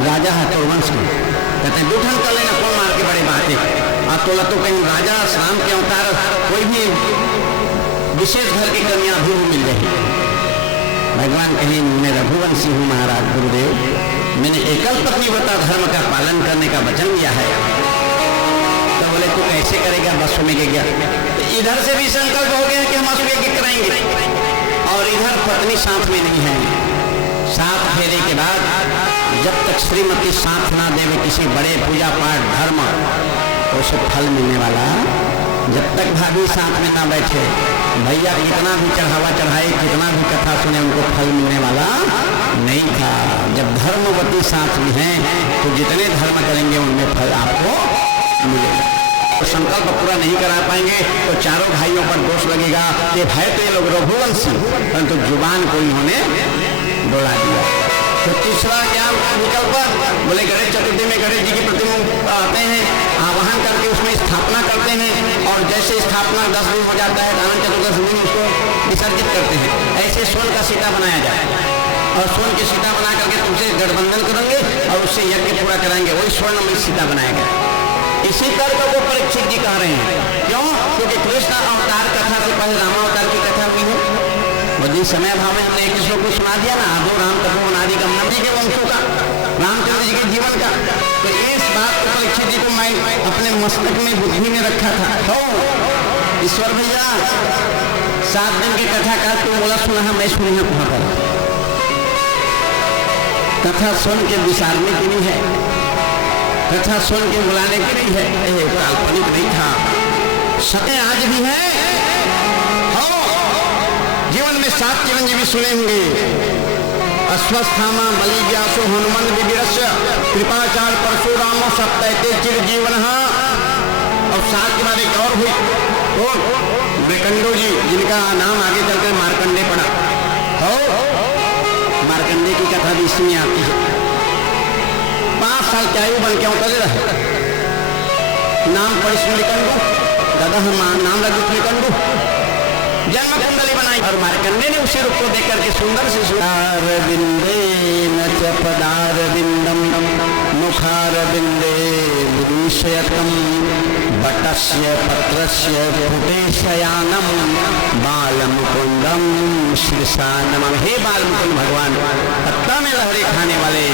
राजा है तो वंश में कहते हैं दूठन कर लेना, कौन मार के बड़े बात है। आप तो कहीं राजा राम के अवतार कोई भी विशेष घर की कन्या भी मिल रही। भगवान कहीं मैं रघुवंशी हूँ महाराज गुरुदेव, मैंने एकल पतिव्रता धर्म का पालन करने का वचन दिया है। तो बोले तू कैसे करेगा, बस में गया। तो इधर से भी संकल्प हो गया कि हम अश्वयज्ञ कराएंगे और इधर पत्नी साथ में नहीं है। 7 फेरे के बाद जब तक श्रीमती साथ ना देवे किसी बड़े पूजा पाठ धर्म तो उसे फल मिलने वाला, जब तक भाभी साथ में ना बैठे भैया कितना भी चढ़ावा चढ़ाए कितना भी कथा सुने उनको फल मिलने वाला नहीं था। जब धर्मवती साथ में हैं तो जितने धर्म करेंगे उनमें फल आपको मिलेगा। तो संकल्प पूरा नहीं करा पाएंगे तो चारों भाइयों पर दोष लगेगा कि भाई तो ये लोग रघुवंशी, परंतु जुबान को इन्होंने दौड़ा दिया। तो तीसरा क्या विकल्प, बोले गणेश चतुर्थी में गणेश जी की प्रतिमा आते हैं, आवाहन करके उसमें स्थापना करते हैं और जैसे स्थापना 10 दिन हो जाता है अनंत चतुर्दशी दिन उसको विसर्जित करते हैं। ऐसे स्वर्ण का सीता बनाया जाए और स्वर्ण की सीता बना करके तुमसे गठबंधन करेंगे और उससे यज्ञ पूरा कराएंगे, वही स्वर्ण में सीता बनाया गया। इसी तर्क को परीक्षित जी कह रहे हैं। क्यों? क्योंकि कृष्ण अवतार कथा से पहले रामावतार की कथा हुई है। जिस समय भाव में हमने एक श्लोक को सुना दिया ना, आदो राम तपो नारी गमन जी के वंशों का, रामचंद्र जी के जीवन का, तो इस बात को परीक्षित जी को मैं अपने मस्तक में बुद्धि में रखा था। तो ईश्वर भैया 7 दिन की कथा का तुम बोला सुना है, मैं सुनी है पहुंचा कथा सुन के विसारने की नहीं है, कथा सुन के बुलाने की नहीं है, ये काल्पनिक नहीं था, सत्य आज भी है। जीवन में 7 चिरंजीवी सुने होंगे, अश्वस्थामा बलि व्यासो हनुमान विगिरस्य कृपाचार परशुरामो सप्तैते चिर जीवन। और 7 के बाद एक और हुई तो मृकंडो जी, जिनका नाम आगे चलकर मार्कंडे पड़ा। तो मार्कंडे की कथा भी इसमें आती है। 5 साल की आयु बन के उतर रहे, नाम पड़ी मृकंडो, दादा हम नाम लगे मृकंडो, जन्म कुंडली बनाई और मार्कंडे ने उसी रूप को देखकर के सुंदर से सुंदर बिंदे न चपदार बिंदम मुखार बिंदे विदुषयतम बटस्य पत्रस्य फुटेशयानम बालम कुंडम शीर्षानम। हे बाल मुकुंद भगवान, पत्ता में लहरे खाने वाले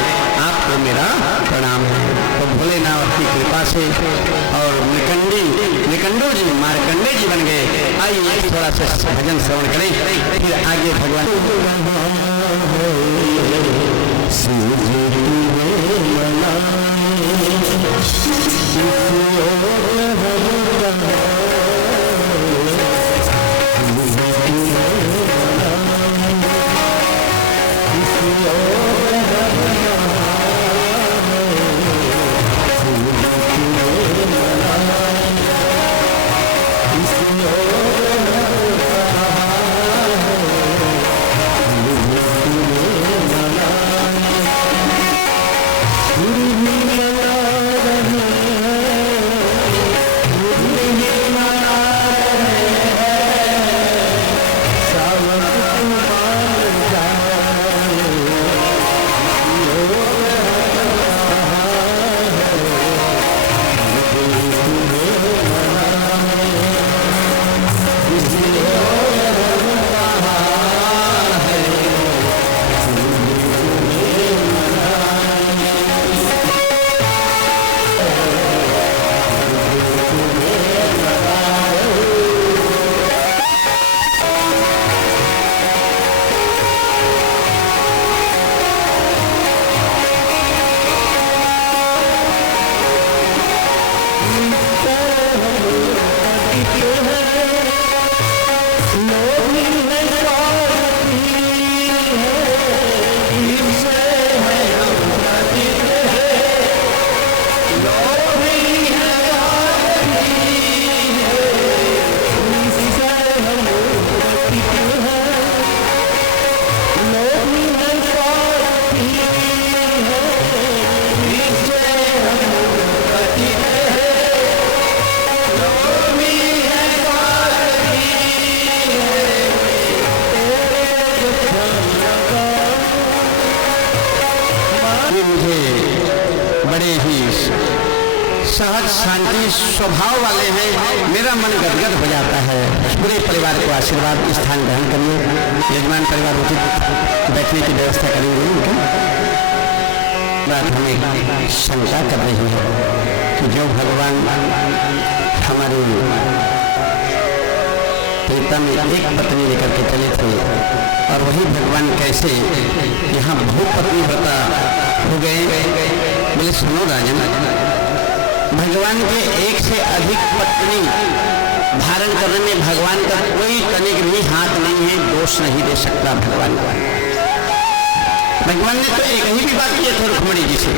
आपको मेरा प्रणाम है। तो भोलेनाथ की कृपा से और निकंडो जी मार्कंडे जी बन गए। आइए थोड़ा सा भजन श्रवण करें, फिर आगे भगवान सहज शांति स्वभाव वाले हैं, मेरा मन गदगद हो जाता है। पूरे परिवार को आशीर्वाद स्थान ग्रहण करिए। यजमान परिवार उचित बैठने की व्यवस्था करेंगे। बात हमें शंका कर रही है कि जो भगवान हमारे पिता में एक पत्नी लेकर के चले थे और वही भगवान कैसे यहाँ बहुपत्नी व्रता हो गए। बोले सुनो राजन, भगवान के एक से अधिक पत्नी धारण करने में भगवान का कोई तनिक भी हाथ नहीं है, दोष नहीं दे सकता भगवान का। भगवान ने तो एक ही भी बात की है रुक्मिणी जी से,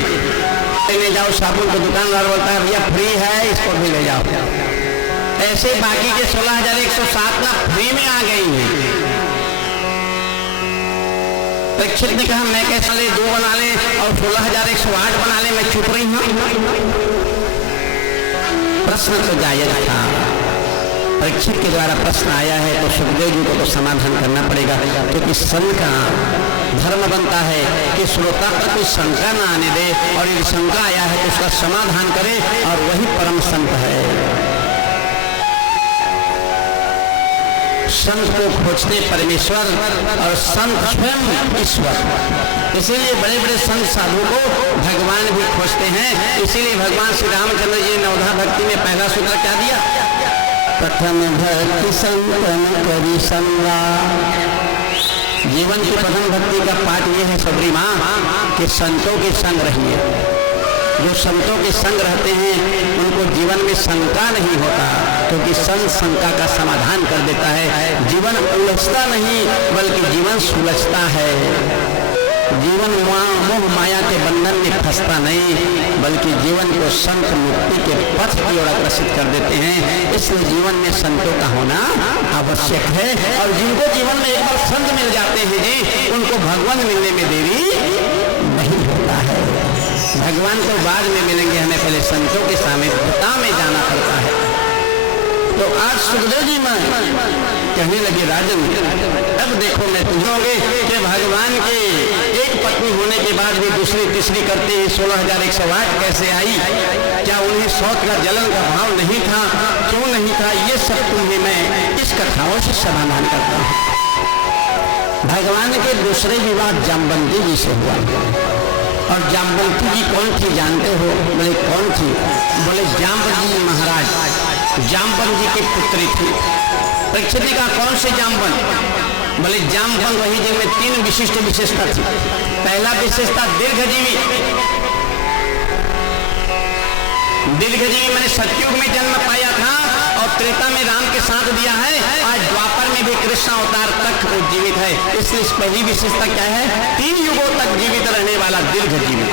ले जाओ साबुन का दुकानदार बोलता है भैया फ्री है, इसको भी ले जाओ। ऐसे बाकी के 16,107 ना फ्री में आ गई है। परीक्षित ने कहा मैं कैसे ले 2 बना ले और 16,108 बना ले, मैं चुप रही हूँ। प्रश्न तो जायज था, परीक्षित के द्वारा प्रश्न आया है तो सुखदेव जी को तो समाधान करना पड़ेगा, क्योंकि संत का धर्म बनता है कि श्रोता पर कोई शंका ना आने दे, और यदि शंका आया है तो उसका समाधान करे, और वही परम संत है। संत को खोजते परमेश्वर और संत स्वयं ईश्वर, इसीलिए बड़े बड़े संत साधु को भगवान भी खोजते हैं। इसीलिए भगवान श्री रामचंद्र जी ने नवधा भक्ति में पहला सूत्र क्या दिया? प्रथम भक्ति संतन करी संगा। जीवन की प्रथम भक्ति का पाठ यह है सबरी माँ कि संतों के संग रहिए। जो संतों के संग रहते हैं उनको जीवन में शंका नहीं होता, क्योंकि संत शंका का समाधान कर देता है। जीवन उलझता नहीं बल्कि जीवन सुलझता है। जीवन मोह माया के बंधन में फंसता नहीं, बल्कि जीवन को संत मुक्ति के पथ की ओर आकर्षित कर देते हैं। इसलिए जीवन में संतों का होना आवश्यक है। और जिनको जीवन में एक बार संत मिल जाते हैं जी, उनको भगवान मिलने में देरी नहीं होता है। भगवान को बाद में मिलेंगे, हमें पहले संतों के सामने में जाना पड़ता है। तो आज सुखदेव जी में कहने लगे राजन, अब देखो मैं तुझोगे कि भगवान के एक पत्नी होने के बाद भी दूसरी तीसरी करते हैं 16,108 कैसे आई? क्या उन्हें शौच का जलन का भाव नहीं था? क्यों नहीं था? ये सब तुम्हें मैं इस कथाओं से समाधान करता हूँ। भगवान के दूसरे विवाह जामवंती जी से हुआ, और जामवंती जी कौन थी जानते हो? बोले कौन थी? बोले जामवंत जी महाराज जामवंत जी की पुत्री थी। परीक्षित ने कहा कौन से जामवंत? बोले जामवंत वही जिनमें 3 विशिष्ट विशेषता थी। पहला विशेषता दीर्घजीवी। दीर्घजीवी मैंने सतयुग में जन्म पाया था और त्रेता में राम के साथ दिया है, आज द्वापर में भी कृष्ण अवतार तक वो जीवित है। इसलिए इस पहली विशेषता क्या है? 3 युगों तक जीवित रहने वाला दीर्घजीवी।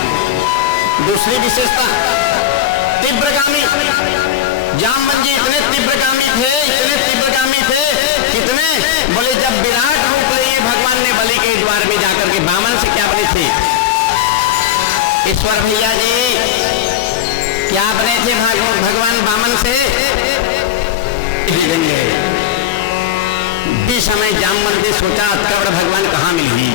दूसरी विशेषता तीव्रगामी। जामवंत जी इतने तीव्रगामी थे, इतने तीव्रगामी थे, कितने? बोले जब विराट रूप लिए भगवान ने बलि के द्वार में जाकर के बामन से क्या बने थे? ईश्वर भैया जी क्या बने थे भगवान बामन से? इस समय जामवंत ने सोचा कब्र भगवान कहाँ मिली?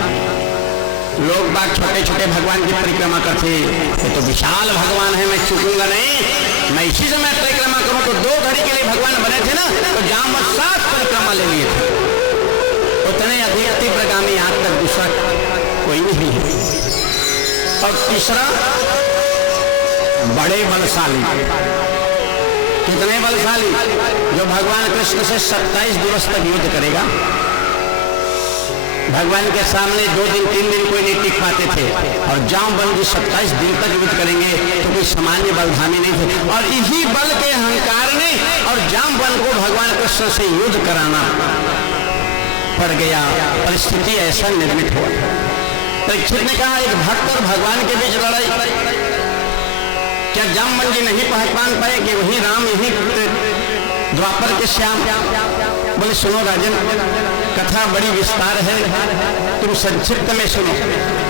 लोग बाग छोटे छोटे भगवान की परिक्रमा करते, ये तो विशाल भगवान है, मैं चूकूंगा नहीं। मैं इसी समय परिक्रमा करूं तो 2 घड़ी के लिए भगवान बने थे ना, तो जामवंत 7 परिक्रमा ले लिए थे। उतने अधिक तीव्रगामी आज तक दूसरा कोई नहीं है। और तीसरा बड़े बलशाली। कितने बलशाली? जो भगवान कृष्ण से 27 दिवस तक युद्ध करेगा। भगवान के सामने 2 दिन 3 दिन कोई नहीं टिक पाते थे, और जामवंत जी 27 दिन तक युद्ध करेंगे तो कोई सामान्य बलधामी नहीं थे। और इसी बल के अहंकार ने और जामवंत को भगवान कृष्ण से युद्ध कराना पड़ गया। परिस्थिति ऐसा निर्मित हुआ। परीक्षित ने कहा, एक भक्त और भगवान के बीच लड़ाई, क्या जामवंत जी नहीं पहचान पाए कि वही राम यही द्वापर के श्याम? बोले सुनो राजन, कथा बड़ी विस्तार है, तुम संक्षिप्त में सुनो।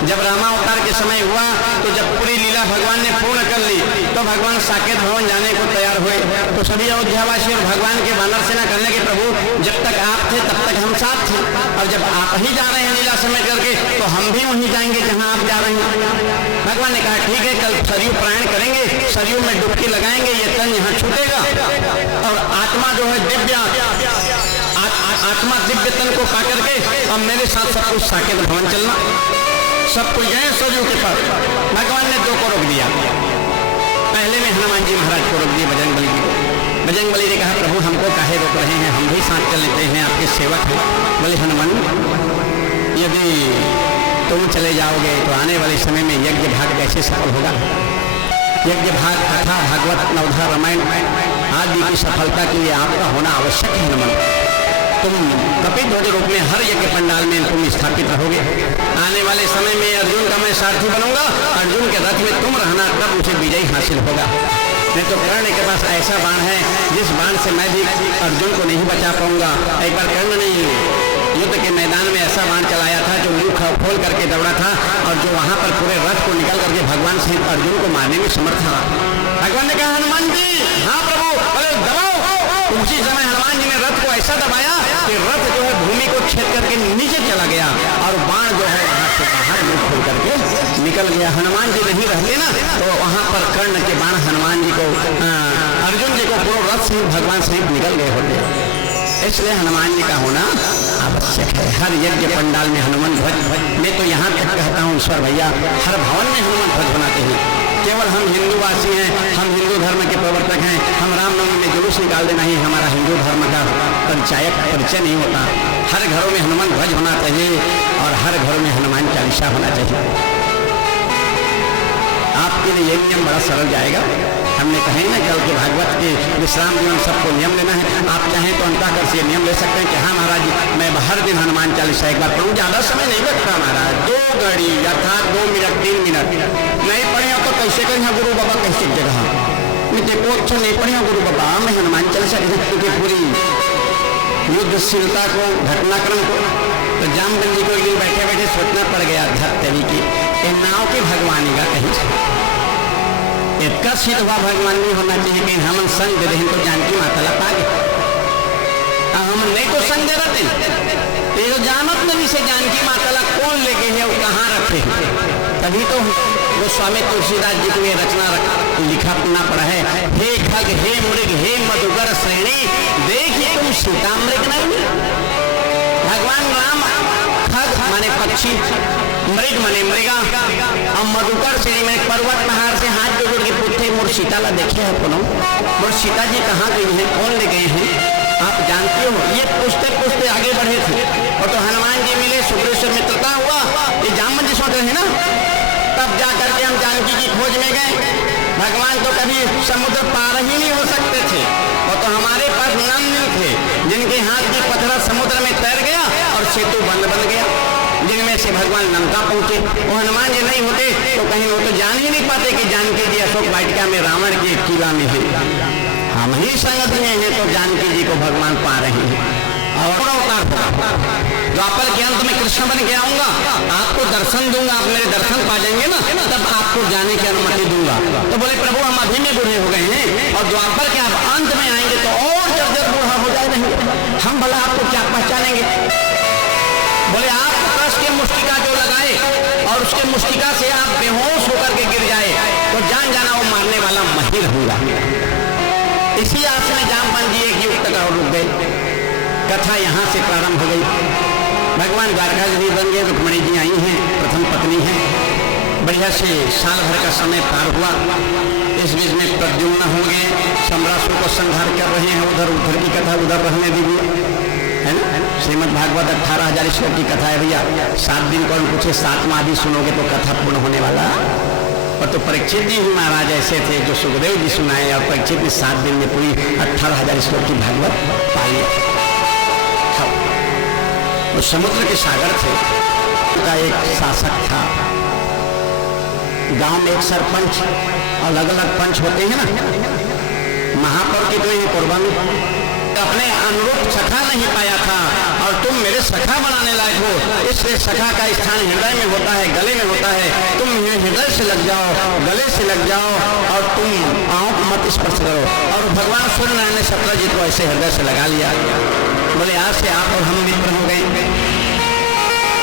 जब रामावतार के समय हुआ तो जब पूरी लीला भगवान ने पूर्ण कर ली तो भगवान साकेत भवन जाने को तैयार हुए। तो सभी अयोध्यावासी और भगवान के वानर सेना करने के प्रभु जब तक आप थे तब तक हम साथ थे, और जब आप ही जा रहे हैं लीला समय करके तो हम भी वहीं जाएंगे जहाँ आप जा रहे हैं। भगवान ने कहा ठीक है, कल सरयू प्राण करेंगे, सरयू में डुबकी लगाएंगे, ये तन यहाँ छूटेगा और आत्मा जो है दिव्य आत्मा दिव्य तन को पा करके अब मेरे साथ सब कुछ साकेत भवन चलना। सब कुछ गए सरयू के पास। भगवान ने 2 को रोक दिया। पहले में हनुमान जी महाराज को रोक दिया, बजरंगबली जी को। बजरंगबली ने कहा प्रभु हमको काहे रोक रहे हैं, हम भी साथ चल लेते हैं, आपके सेवक हैं। बोले हनुमान, यदि तुम चले जाओगे तो आने वाले समय में यज्ञ भाग कैसे सफल होगा? यज्ञ भाग कथा भागवत नवधा रामायण आदि की सफलता के लिए आपका होना आवश्यक है। हनुमान, तुम कपिध्वज रूप में हर यज्ञ पंडाल में तुम स्थापित रहोगे। आने वाले समय में अर्जुन का मैं सारथी बनूंगा, अर्जुन के रथ में तुम रहना, तब उसे विजय हासिल होगा। नहीं तो कर्ण के पास ऐसा बाण है जिस बाण से मैं भी अर्जुन को नहीं बचा पाऊंगा। एक बार कर्ण ने युद्ध के मैदान में ऐसा बाण चलाया था जो मुंह खोल करके दौड़ा था, और जो वहां पर पूरे रथ को निकल करके भगवान सहित अर्जुन को मारने में समर्थ था। भगवान ने कहा हनुमान जी, हाँ प्रभु, अरे दबाओ। उसी समय हनुमान जी ने रथ को ऐसा दबाया कि रथ जो है भूमि को छेद करके नीचे चला गया, और बाण जो है वहां से बाहर मुंह खोल करके निकल गया। हनुमान जी नहीं रहते ना तो वहां पर कर्ण के बाण हनुमान जी को अर्जुन जी को पूरा रथ से भगवान सहित निकल गए होते। इसलिए हनुमान जी का होना आवश्यक है। हर यज्ञ पंडाल में हनुमान ध्वज, मैं तो यहाँ तक कहता हूँ ईश्वर भैया, हर भवन में हनुमान ध्वज होना चाहिए। केवल हम हिंदूवासी हैं, हम हिंदू धर्म के प्रवर्तक हैं, हम रामनवमी में जुलूस निकाल देना ही हमारा हिंदू धर्म का परिचय नहीं होता। हर घरों में हनुमान ध्वज होना चाहिए और हर घरों में हनुमान चालीसा होना चाहिए। आपके लिए ये नियम बड़ा सरल जाएगा। हमने कहे ना कल के भागवत के विश्राम जीवन सबको नियम लेना है। आप चाहें तो अंताकर से नियम ले सकते हैं कि हाँ महाराज मैं हर दिन हनुमान चालीसा एक बार पढ़ूँ। ज़्यादा समय नहीं लगता महाराज, 2 घड़ी अर्थात 2 मिनट 3 मिनट नहीं पढ़े तो कैसे कहें हाँ गुरु बाबा कैसे जगह मैं देखो अच्छा नहीं पढ़े गुरु बाबा मैं हनुमान चालीसा क्योंकि पूरी युद्धशीलता को घटनाक्रम को तो जामवंत जी को एक दिन बैठे बैठे सोचना पड़ गया धरतरी की नाव के भगवानी का कहीं इतना सिद्ध हुआ भगवान नहीं होना चाहिए कहीं हम संग दे रहे तो जानकी माता ला पा गए हम नहीं तो संग दे रहे तो जानत नहीं से जानकी माता ला कौन लेके है वो कहाँ रखे तभी तो वो स्वामी तुलसीदास जी को ये रचना लिखा पढ़ना पड़ा है। हे खग हे मृग हे मधुकर श्रेणी देखिए तुम सीता मृग नहीं। भगवान राम खग माने पक्षी, मृग माने मृगा और मधुकर श्रेणी में पर्वत पहाड़ से हाथ जोड़ के पूछते मोर सीता ला देखे है पुनः मोर सीता जी कहाँ गई है कौन ले गए हैं आप जानते हो। ये पूछते पूछते आगे बढ़े थे और तो हनुमान जी मिले सुग्रीव से मित्रता हुआ ये जामवंत जी सोच रहे हैं ना तब जा करके हम जानकी की खोज में गए। भगवान तो कभी समुद्र पार ही नहीं हो सकते थे और तो हमारे पास नंद थे जिनके हाथ की पत्थर समुद्र में तैर गया और सेतु बन गया जिनमें से भगवान लंका पहुंचे। वो हनुमान जी नहीं होते तो कहीं वो तो जान ही नहीं पाते कि जानकी जी अशोक वाटिका में रावण के किला में है। हम ही संगत में हैं तो जानकी जी को भगवान पा रहे हैं और अवतार द्वापर के अंत में कृष्ण बन के आऊंगा आपको दर्शन दूंगा आप मेरे दर्शन पा जाएंगे ना तब आपको जाने की अनुमति दूंगा। तो बोले प्रभु हम अभी में बूढ़े हो गए हैं और द्वापर के आप अंत में आएंगे तो और जब बूढ़ा हो जाए नहीं हम भला आपको क्या पहचानेंगे। बोले आप कस के मुष्टिका जो लगाए और उसके मुष्टिका से आप बेहोश होकर के गिर जाए तो जान जाना वो मारने वाला महिर होगा। इसी आस में जामवंत जी एक युग तक और रुक गए। कथा यहाँ से प्रारंभ हो गई। भगवान द्वारकाधीश बन गए, रुक्मिणी जी आई हैं, प्रथम पत्नी हैं। बढ़िया से साल भर का समय पार हुआ। इस बीच में प्रद्युम्न हो गए, सम्रासुर को संहार कर रहे हैं। उधर की कथा उधर रहने दीजिए है ना। श्रीमद् भागवत 18,000 श्लोक की कथा है भैया। 7 दिन कौन पूछे, 7वां भी सुनोगे तो कथा पूर्ण होने वाला। और तो परीक्षित जी ही महाराज ऐसे थे जो सुखदेव जी सुनाए, और परीक्षित ने 7 दिन में पूरी 18,000 श्लोक की भागवत पाई। वो समुद्र के सागर थे। उनका एक शासक था, गांव में एक सरपंच, अलग अलग पंच होते हैं ना, महापौर कितने हैं कोरबा में, अपने अनुरूप सखा नहीं पाया था, और तुम मेरे सखा बनाने लायक हो, इसलिए सखा का स्थान हृदय में होता है, गले में होता है। तुम हृदय से लग जाओ, गले से लग जाओ, और तुम पाँव को मत स्पर्श करो। और भगवान सूर्यनारायण ने सत्रजीत को ऐसे हृदय से लगा लिया। बोले आज से आप और हम मित्र हो गए।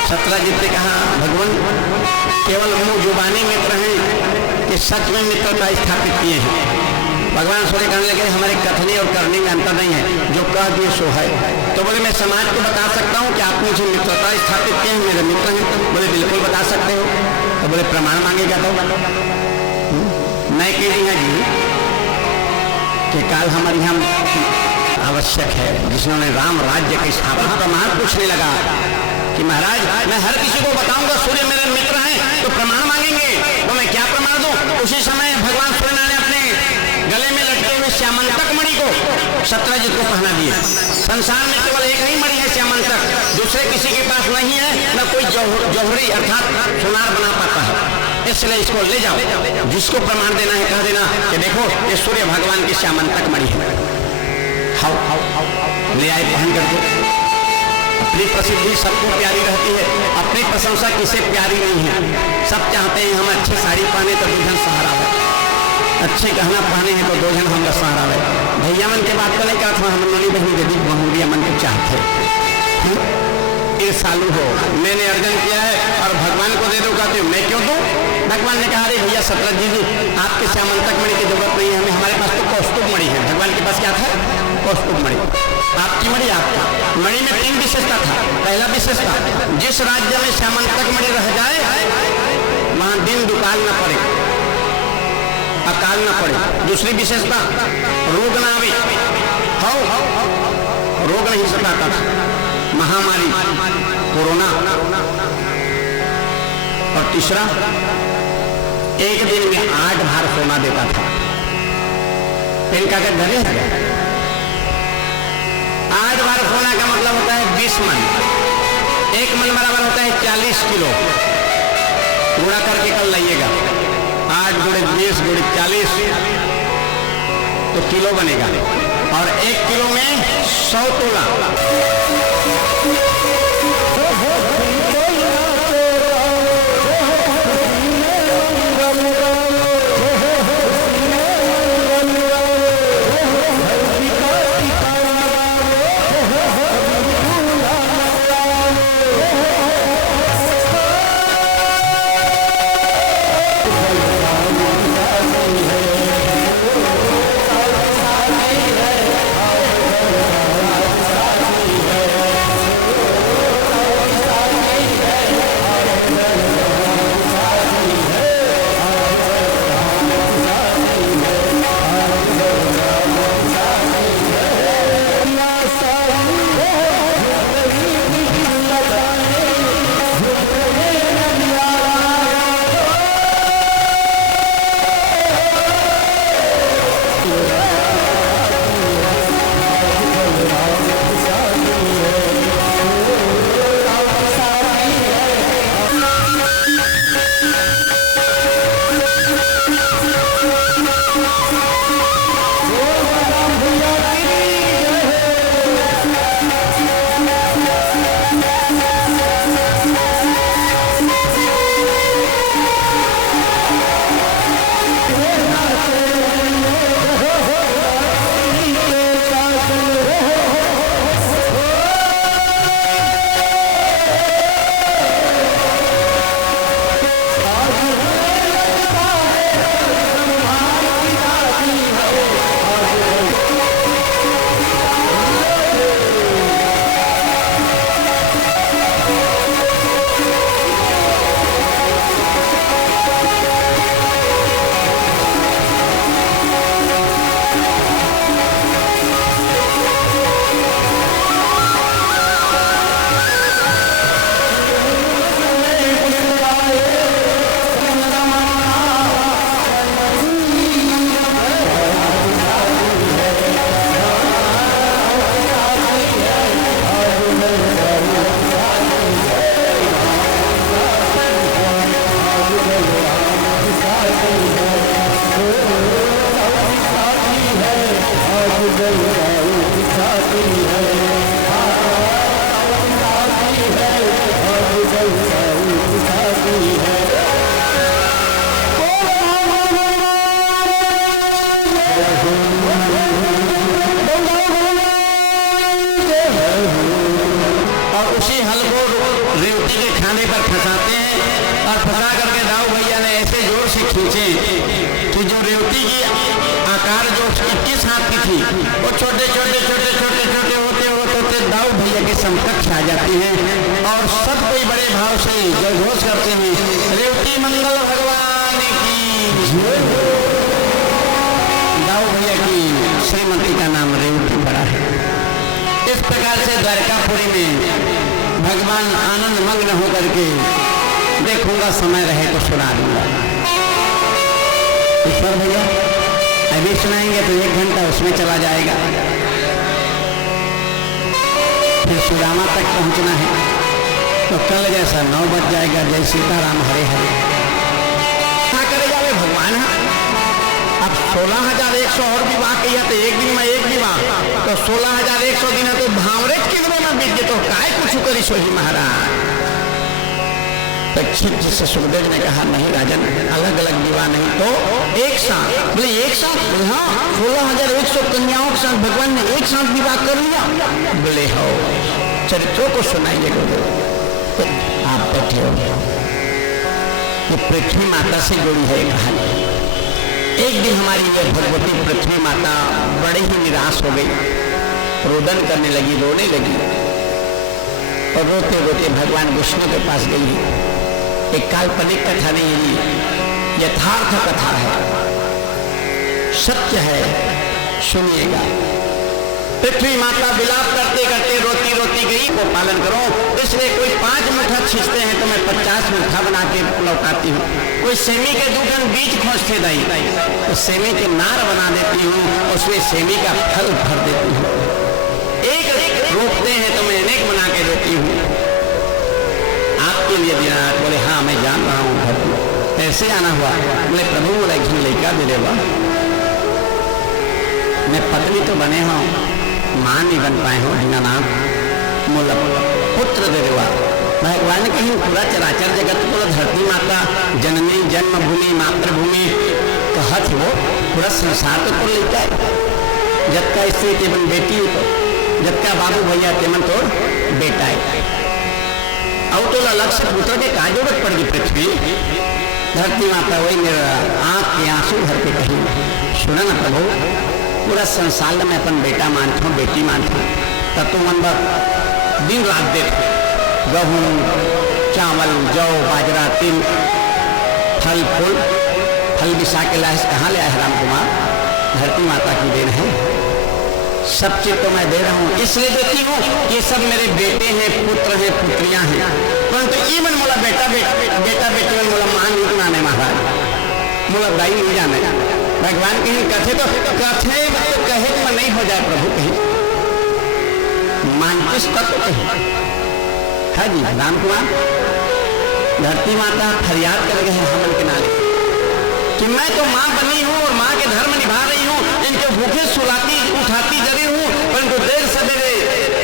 सत्रजीत ने कहा भगवान केवल मुंह जुबानी मित्र हैं कि सच में मित्रता स्थापित किए हैं। भगवान सूर्य कहने लगे हमारे कथनी और करनी में अंतर नहीं है, जो कह दिए सो है। तो बोले मैं समाज को बता सकता हूँ कि आप मुझे मित्रता स्थापित किए हैं, मेरे मित्र हैं। बोले बिल्कुल बता सकते हो। तो बोले प्रमाण मांगेगा तो मैं कह रही है जी कि काल हमारे यहाँ आवश्यक है जिन्होंने राम राज्य की स्थापना, प्रमाण पूछने लगा कि महाराज मैं हर किसी को बताऊंगा सूर्य मेरे मित्र हैं, तो प्रमाण मांगेंगे, तो मैं क्या प्रमाण दूं। उसी समय भगवान सूर्यनारायण ने अपने गले में लटके हुए श्यामंतक मणि को सत्रजीत को पहना दिए। संसार में केवल एक ही मणि है श्यामंतक, दूसरे किसी के पास नहीं है, न कोई जौहरी अर्थात सोनार बना पाता है। इसलिए इसको ले जाओ, जिसको प्रमाण देना है कह देना कि देखो ये सूर्य भगवान की श्यामंतक मणि है। ले आए पहन करके। अपनी प्रसिद्धि सबको प्यारी रहती है, अपनी प्रशंसा किसे प्यारी नहीं है। सब चाहते हैं हम अच्छे साड़ी पहने तो दुल्हन सहारा है, अच्छे गहना पहने हैं तो दुल्हन हमका सहारा है। भैया मन के बात को नहीं कहा था, हम नोनी बहन दीदी बहुरिया मन को चाहते ये सालू हो, मैंने अर्जन किया है और भगवान को दे दो, कहते हो मैं क्यों दूं। भगवान ने कहा अरे भैया सत्रजीत जी आपके श्यामंतक मणि की जरूरत नहीं है, हमें हमारे पास तो कौस्तुभ मणि है। भगवान के पास क्या था, कौस्तुभ मणि। आपकी मणि आपका मणि में 3 विशेषता था। पहला विशेषता, जिस राज्य में श्यामंतक मणि रह जाए वहां दिन दुकाल न पड़े, अकाल न पड़े। दूसरी विशेषता, रोग ना आवे, रोग नहीं सताता था, महामारी कोरोना। और तीसरा, एक दिन में 8 भार सोना देता था। इनका क्या घरे है 8 बार सोना का मतलब होता है 20 मन। 1 मन बराबर होता है 40 किलो। गुणा करके कल लाइएगा, 8 गुणे 20 गुणे 40 तो किलो बनेगा, और 1 किलो में 100 तोला। के खाने पर फंसाते हैं और फंसा करके दाऊ भैया ने ऐसे जोर से खींचे कि जो रेवती की आकार जो 21 हाथ की थी वो छोटे छोटे छोटे छोटे छोटे होते होते दाऊ भैया के समकक्ष आ जाती हैं और सब कोई बड़े भाव से जयघोष करते हैं, रेवती मंगल भगवान की जय। दाऊ भैया की श्रीमती का नाम रेवती पड़ा है। इस प्रकार से द्वारकापुरी में भगवान आनंद मग्न होकर के देखूंगा, समय रहे तो सुना दूंगा। ईश्वर भैया अभी सुनाएंगे तो 1 घंटा उसमें चला जाएगा, फिर सुदामा तक पहुंचना है तो कल जैसा 9 बज जाएगा। जय सीताराम हरे हरे। क्या करे जावे भगवान। अब 16,100 और विवाह किया तो एक दिन में एक विवाह तो 16,100 दिन तो भावरे किलो में बीत गए तो काय कुछ करी सोही महाराज। परीक्षित जी से सुखदेव ने कहा नहीं राजन, अलग अलग विवाह नहीं तो एक साथ। बोले एक साथ? हाँ, 16,100 कन्याओं के साथ भगवान ने एक साथ विवाह कर लिया। बोले हो, चरित्रों को सुनाइए गुरुदेव। आप बैठे हो, ये पृथ्वी माता से जुड़ी है कहानी। एक दिन हमारी यह भगवती पृथ्वी माता बड़े ही निराश हो गई, रोदन करने लगी, रोने लगी और रोते रोते भगवान विष्णु के पास गई। एक काल्पनिक कथा नहीं, यथार्थ कथा है, सत्य है, सुनिएगा। पृथ्वी माता विलाप करते करते रोती रोती गई, वो पालन करो, इसलिए कोई 5 मुठा खींचते हैं तो मैं 50 मुठा बना के लौटाती हूँ। कोई सेमी के 2 टन बीज खोजते दाई तो सेमी के नार बना देती हूँ, उसमें सेमी का फल भर देती हूँ। एक रोकते हैं तो मैं अनेक बना के देती हूँ। आपके लिए दीनानाथ। बोले हाँ मैं जान रहा हूँ घर को ऐसे आना हुआ। बोले प्रभु बोला एक लड़का दे देवा, मैं पत्नी तो बने हूँ, मां नहीं बन पाए हो, दीनानाथ मोला पुत्र दे देवा। भगवान ने कहीं पूरा चराचर जगत पूरा धरती माता जननी जन्मभूमि मातृभूमि कहत हो, पूरा संसार तो कर लेता है। जब का स्त्री तेमन बेटी तो, जब का बाबू भैया तेमन तो बेटा है। अब तो अलग से पुत्र के क्या जरूरत पड़ेगी। पृथ्वी धरती माता वही मेरा आंख के आंसू भर के कही सुना ना प्रभु, पूरा संसार में अपन बेटा मानता हूँ बेटी मानता हूँ, तब तो मन दिन रात देख गेहूँ चावल जौ बाजरा तिल फल फूल फल बिसा के लाए कहाँ ले आए राम कुमार। धरती माता की देन है, सब चीज तो मैं दे रहा हूँ, इसलिए देती हूँ ये सब मेरे बेटे हैं, पुत्र हैं, पुत्रियां हैं। परंतु ये मन मोला बेटा बेटी मन मोला मान नहीं माने महाराज, मोला दाई नहीं जाने। भगवान कहीं कथे तो कथे तो कहे तो नहीं हो जाए प्रभु कहीं मानकिस तत्व कहीं है जी। राम कुमार धरती माता फरियाद कर गए हैं हमन के नाले कि मैं तो माँ बनी हूँ और माँ के धर्म निभा रही हूँ, इनके भूखे सुलाती उठाती जरी हूँ, परंतु देर सवेरे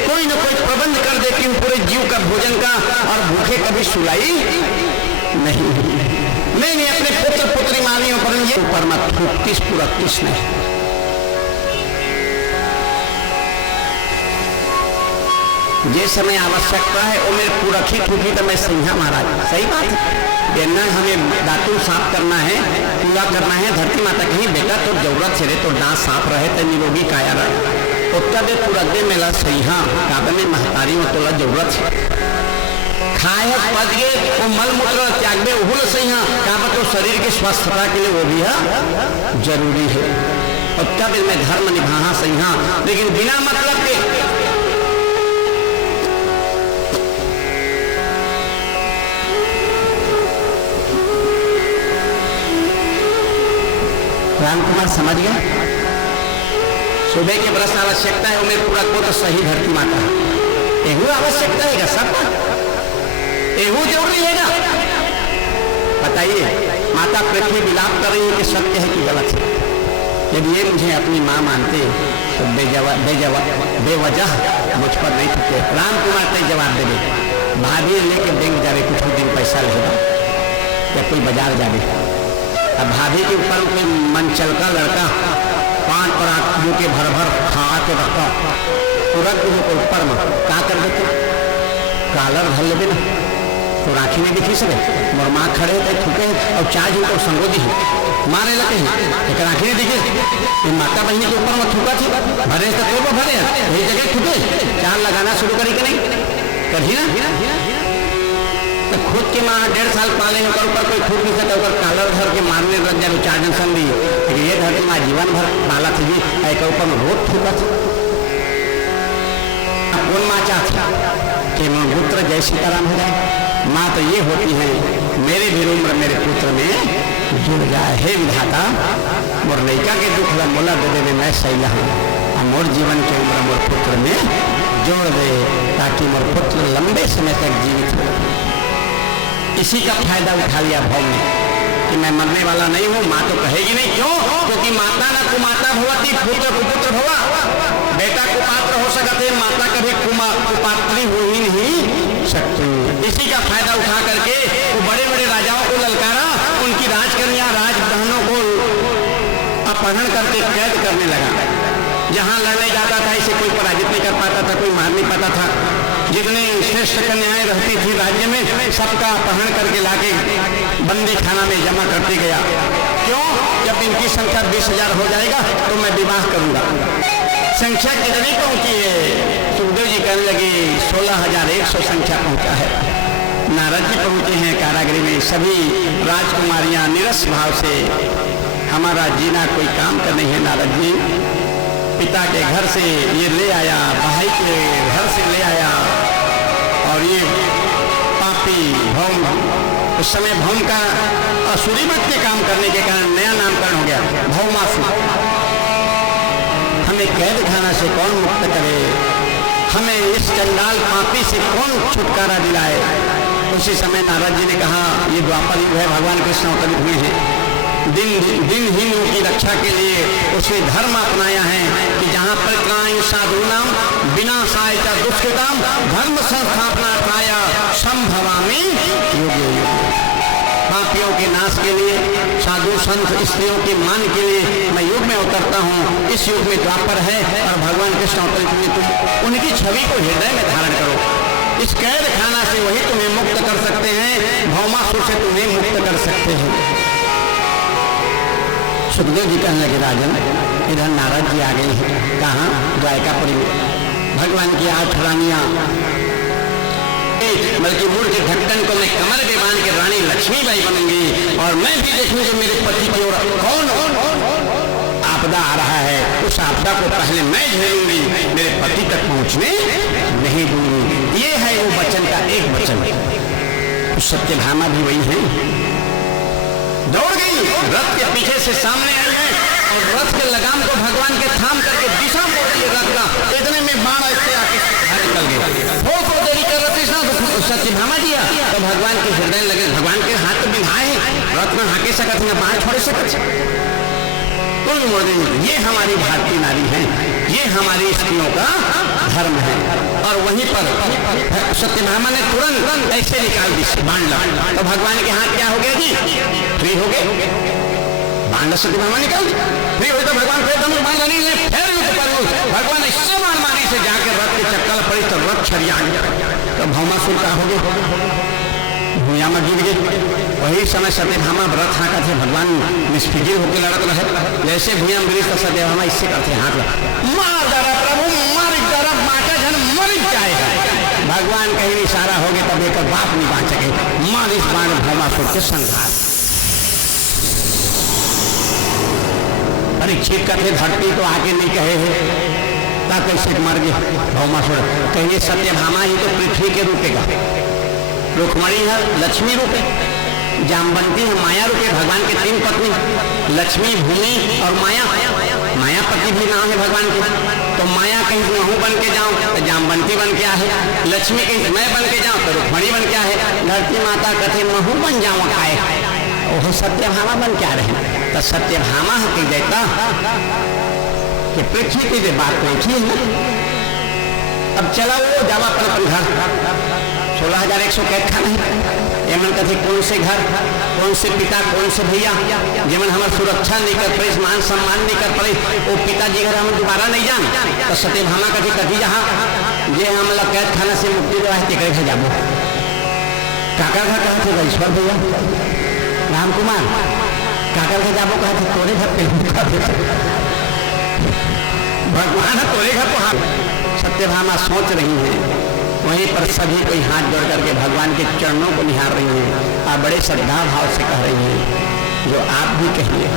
कोई न कोई प्रबंध कर देती हूँ पूरे जीव का भोजन का, और भूखे कभी सुलाई नहीं। मैंने अपने पुत्र पुत्री मानी हूँ, पर ये ऊपर मत थूक, 30 पूरा 30 नहीं। जिस समय आवश्यकता है वो मेरे पूरखी ठूकी तो मैं सिंहा महाराज। सही बात है, बेना हमें दातुन साफ करना है, पूरा करना है। धरती माता कहीं बेटा तो जरूरत से तो दांत साफ रहे तो निरोगी काया रहे, उत्तर दे पूरा दे मेला सिंहा काबे में महतारी में तोला जरूरत है। खाए पद गए वो मल मूत्र त्याग में उहुल सिंहा काबा तो शरीर की स्वस्थता के लिए वो भी है जरूरी है। उत्तर में धर्म निभा सिंहा, लेकिन बिना मतलब के राम कुमार समझ गया। सुबह के ब्रश आवश्यकता है, उन्हें पूरा को तो सही धरती माता एहू आवश्यकता है सब एहू जरूरी है ना। बताइए माता पृथ्वी विलाप कर रही है कि सत्य है कि गलत है। यदि ये मुझे अपनी माँ मानते तो बेवजह मुझ पर नहीं थके। राम कुमार कई जवाब दे दे, भाभी लेके बैंक जा रहे कुछ दिन पैसा लेगा या कोई बाजार जा रहे। अब भाभी के ऊपर कोई मनचल का लड़का 5 और 8 मुँह के भर भर खा के रखा तुरंत के ऊपर में क्या कर देते, कालर धर लेते ना तो राखी नहीं दिखी सके मोर माँ खड़े थे थूके और चार दिन को संगोदी मारे लगे एक राखी नहीं दिखे माता बहनी के ऊपर में थूका थी भरे तो वो भरे यही जगह थूके चार लगाना शुरू करी कि नहीं करी ना तो खुद के माँ 1.5 साल पाले होकर ऊपर कोई थूक नहीं सकता ऊपर कालर धर के मारने लग जाए चार दिन संग दी ये धरती माँ जीवन भर पाला थी एक ऊपर में रोज थूका थी कौन माँ चाहती कि मैं पुत्र जय सीताराम हो जाए माँ तो ये होती है मेरे भी उम्र मेरे पुत्र में जुड़ जाए हे विधाता मोर लड़का के दुख ला मोला दे दे मैं सही हूँ और मोर जीवन के उम्र मोर पुत्र में जोड़ दे ताकि मोर पुत्र लंबे समय तक जीवित हो। इसी का फायदा उठा लिया भाव ने कि मैं मरने वाला नहीं हूँ। माँ तो कहेगी नहीं क्यों क्योंकि माता न कुमाता भवती पुत्र कुपुत्र भवा बेटा कुपात्र हो सकते माता कभी कुपात्री हो ही नहीं सकती। इसी का फायदा उठा करके वो बड़े बड़े राजाओं को ललकारा उनकी राजकन्या राजबहनों को अपहरण करके कैद करने लगा। जहाँ लड़ने जाता था इसे कोई पराजित नहीं कर पाता था कोई मार नहीं पाता था। जितने श्रेष्ठ कन्याएं रहती थी राज्य में सबका अपहरण करके लाके बंदी खाना में जमा करते गया। क्यों जब इनकी संख्या 20,000 हो जाएगा तो मैं विवाह करूंगा। संख्या कितनी पहुंची है सुखदेव जी कहने लगे 16,100 संख्या पहुंचा है। नारद जी पहुंचे हैं कारागृह में सभी राजकुमारियां निरस भाव से हमारा जीना कोई काम का नहीं है। नारद जी पिता के घर से ये ले आया भाई के घर से ले आया और ये पापी भौम उस समय भौम का असुरी मत के काम करने के कारण नया नामकरण हो गया भौमासुर। हमें कैद खाना से कौन मुक्त करे हमें इस चंडाल पापी से कौन छुटकारा दिलाए। उसी समय नारद जी ने कहा ये द्वापर युग है भगवान कृष्ण अवतरित हुए हैं दिनहीनों की रक्षा के लिए उसने धर्म अपनाया है कि जहाँ परित्राण साधु नाम बिना सहायता दुष्कृताम धर्म संस्थापना पाया संभवामी योग्य पापियों के नाश के लिए साधु संत स्त्रियों के मान के लिए मैं युग में उतरता हूँ। इस युग में द्वापर है और भगवान कृष्ण अवतरित हुए तुम उनकी छवि को हृदय में धारण करो। इस कैद खाना से वही तुम्हें मुक्त कर सकते हैं भौमासुर से तुम्हें मुक्त कर सकते हैं। सुखदेव जी कहने लगे राजन इधर नारद जी आ गए हैं कहाँ द्वारकापुरी में भगवान की 8 रानियां बल्कि मुड़ के ढक्कन को मैं कमर पे बांध के रानी लक्ष्मीबाई बनूंगी और मैं भी देखूंगी मेरे पति की ओर कौन आपदा आ रहा है उस आपदा को पहले मैं झेलूंगी मेरे पति तक पहुंचने नहीं दूंगी। ये है वो वचन का एक वचन। सत्यभामा भी वही है दौड़ गई रथ के पीछे से सामने आई है और रथ के लगाम को भगवान के थाम करके दिशा मोड़ दिए रथ का इतने में बाण ऐसे आके निकल गया बहुत देरी कर रहे थे सत्यभामा जी तो भगवान के हृदय लगे भगवान के हाथ बिंधाए रथ में हाके सकत न बाण छोड़े सकत कोई मोड़ नहीं। ये हमारी भारतीय नारी है ये हमारी स्त्रियों का धर्म है। और वहीं पर सत्यभामा ने तुरंत ऐसे निकाल दी बाण तो भगवान के हाथ क्या हो गया जी फ्री हो गए बाण सत्यभामा निकाल दी फ्री हो तो भगवान फिर धनुष बाण नहीं फिर भगवान इससे बाण मारी से जाकर रथ के चक्कर पड़ी तो रथ छड़िया गया तो भौमासुर का हो गया भूया में गिर गए। वही समय सत्यभामा व्रत हाँका थे भगवान निष्फिजिर होकर लड़क रहे जैसे भूया में गिरी तो सत्यभामा इससे करते हाथ मार डरा प्रभु मार डरा माता जन मर जाएगा। भगवान कहीं इशारा हो गया तब एक बाप नहीं बांध सके मार इस बाण भौमासुर के संघात। परीक्षित का थे धरती तो आगे नहीं कहे है कैसे मर गए भौमासुर कहिए सत्यभामा ही तो पृथ्वी के रूपेगा रुक्मणी है लक्ष्मी रूपे जामवंती है माया रूपे भगवान के 3 पत्नी लक्ष्मी भूमि और माया मायापति भी नाम है भगवान के। तो माया कहीं मैं बन के जाऊं तो जामवंती बन के आहे लक्ष्मी कहीं मैं बन के जाऊं तो रुक्मणी बन के आहे धरती माता कथे महू बन जाऊं खाए ओह सत्यभामा बन क्या रहे तो सत्यभामा कह देता कि पृथ्वी की बात नहीं है। अब चला वो जावा अपन घर 16,100 कैद खाना है एमन कथे कौन से घर कौन से पिता कौन से भैया जेमन हमार सुरक्षा नहीं कर पाए मान सम्मान नहीं कर पाए वो पिताजी घर हम दोबारा नहीं जान तो सत्यभामा कथे कथी जहाँ जे हम कैद खाना से मुक्ति दिलाए ते करे जाबो काका घर कहाँ थे ईश्वर भैया राम कुमार काका घर जाबो कहा थे तोरे घर पे भगवान तोरे घर को हाँ सत्यभामा सोच रही हैं वहीं पर सभी कोई हाथ जोड़ करके भगवान के चरणों को निहार रही हैं और बड़े श्रद्धा भाव से कह रही हैं जो आप भी कहिए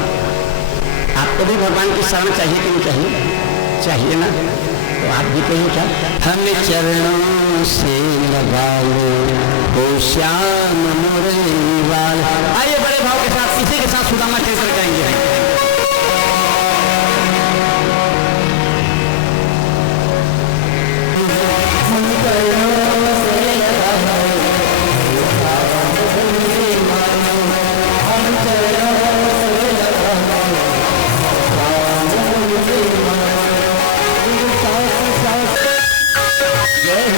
आपको भी भगवान की शरण चाहिए कि नहीं चाहिए चाहिए ना तो आप भी कहिए क्या हम चरणों से लगा लो हो श्याम मुरली वाल। आइए बड़े भाव के साथ इसी के साथ सुदामा चरित्र गाएंगे। Yeah.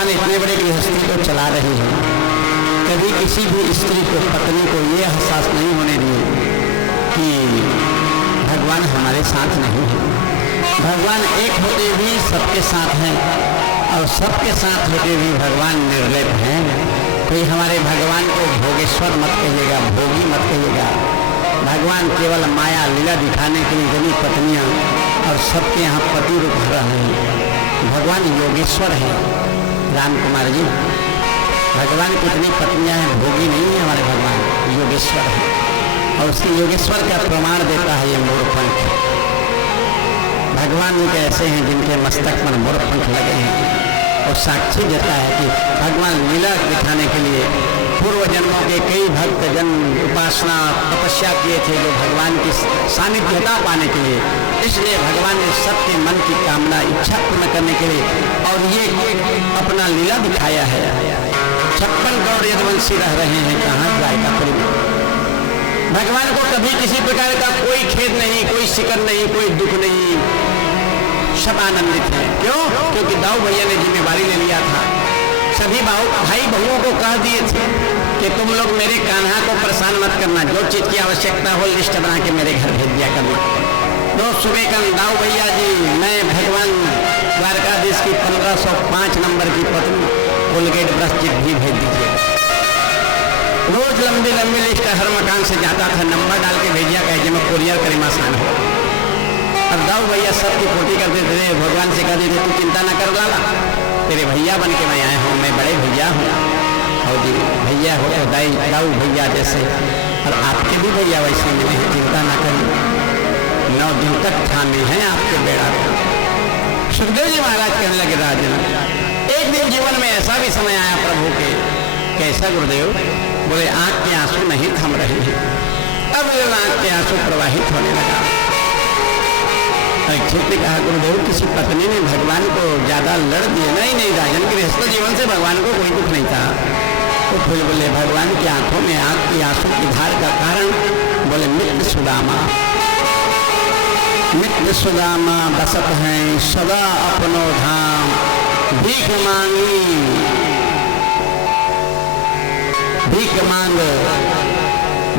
भगवान इतने बड़े गृहस्थी को चला रहे हैं, कभी किसी भी स्त्री को, पत्नी को ये एहसास नहीं होने दिए कि भगवान हमारे साथ नहीं है। भगवान एक होते भी सबके साथ हैं और सबके साथ होते भी भगवान निर्लेप हैं। कोई हमारे भगवान को भोगेश्वर मत कहिएगा, भोगी मत कहिएगा। भगवान केवल माया लीला दिखाने के लिए जनी पत्नियां और सबके यहाँ पति रूप रहे हैं। भगवान योगेश्वर है। राम कुमार जी, भगवान कितनी पत्नियां हैं, भोगी नहीं है हमारे भगवान, योगेश्वर है। और उसकी योगेश्वर का प्रमाण देता है ये मोरपंख। भगवान एक ऐसे हैं जिनके मस्तक पर मोरपंख लगे हैं और साक्षी देता है कि भगवान लीला दिखाने के लिए पूर्व जन्मों के कई भक्त जन उपासना तपस्या किए थे जो भगवान की सानिध्यता पाने के लिए। इसलिए भगवान ने सबके मन की कामना इच्छा पूर्ण करने के लिए और ये अपना लीला दिखाया है। 56 करोड़ यदुवंशी रह रहे हैं, कहाँ जाएगा परिवार। भगवान को कभी किसी प्रकार का कोई खेद नहीं, कोई शिकन नहीं, कोई दुख नहीं, सब आनंदित है। क्यों? क्योंकि दाऊ भैया ने जिम्मेवारी ले लिया था। सभी भाई बहुओं को कह दिए थे कि तुम लोग मेरे कान्हा को परेशान मत करना, जो चीज की आवश्यकता हो लिस्ट बना के मेरे घर भेज दिया करना। रोज सुबह कल दाऊ भैया जी, मैं भगवान द्वारकाधीश की 1505 नंबर की पत्नी कोलगेट ब्रश भी भेज दीजिए। रोज लंबी लंबी लिस्ट हर मकान से जाता था, नंबर डाल के भेजिया कहे जिसमें कुरियर करीम आसान हो। और दाऊ भैया सबकी फोटी कर देते थे, भगवान से कह देते तू चिंता न कर लाला, तेरे भैया बन के मैं आया हूँ, मैं बड़े भैया हूँ। और जी भैया हो तो दाऊ भैया जैसे, और आपके भी भैया वैसे मिले हैं, चिंता न करें, 9 दिन तक थामे हैं आपके बेड़ा को। सुखदेव जी महाराज कहने लगे राजन, एक दिन जीवन में ऐसा भी समय आया प्रभु के, कैसा गुरुदेव? बोले आंख के आंसू नहीं थम रहे हैं। अब आंख के आंसू प्रवाहित होने लगा। परीक्षित ने कहा गुरुदेव किसी पत्नी ने भगवान को ज्यादा लड़ दिए? नहीं राजन, गृहस्थ जीवन से भगवान को कोई दुख नहीं था। तो फिर बोले भगवान की आंखों में आंख की आंसू की धार का कारण? बोले मित्र सुदामा, मित्र सुदामा बसत हैं सदा अपनो धाम, भीख मांगी भीख मांग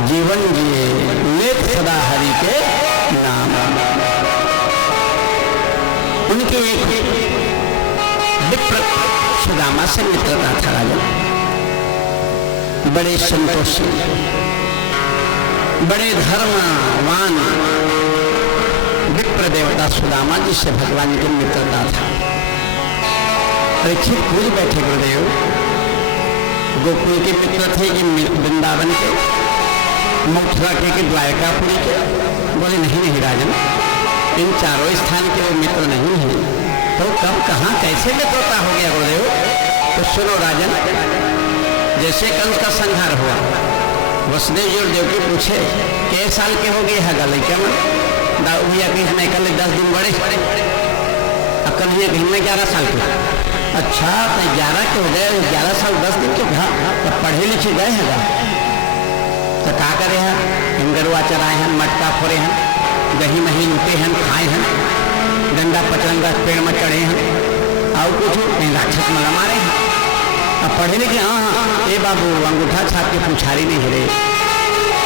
जीवन जिए, लेत सदा हरि के नाम। उनके एक विप्र सुदामा से मित्रता था राजा, बड़े संतोषी, बड़े धर्मवान विप्र देवता सुदामा जिससे भगवान की मित्रता था। परीक्षित पूछ बैठे गुरुदेव, गोकुल के मित्र थे कि वृंदावन के, मथुरा के द्वारकापुरी के? बोले नहीं राजन, इन चारों स्थान के वो मित्र नहीं हैं। तो कब कहाँ कैसे मित्रता हो गया गुरुदेव? तो सुनो राजन, जैसे कंस का संहार हुआ, वसुदेव जी और देवकी पूछे कै साल के हो गए है गल क्या भैया में कल 10 दिन बड़े, अब कल ये कहीं में 11 साल के। अच्छा तो 11 के हो गए, 11 साल 10 दिन के? हाँ, तब पढ़े लिखे गए हैं तो क्या करे हैं? हिंगरुआ चराए हैं, मटका फोड़े हैं, दही मही लूटे हैं, खाए हैं, डंडा पचरंगा पेड़ में चढ़े हैं, और कुछ कहीं राक्षस में मारे हैं। अब पढ़े लिखे? हाँ, ये बाबू अंगूठा छाप के पुछारी नहीं हिले,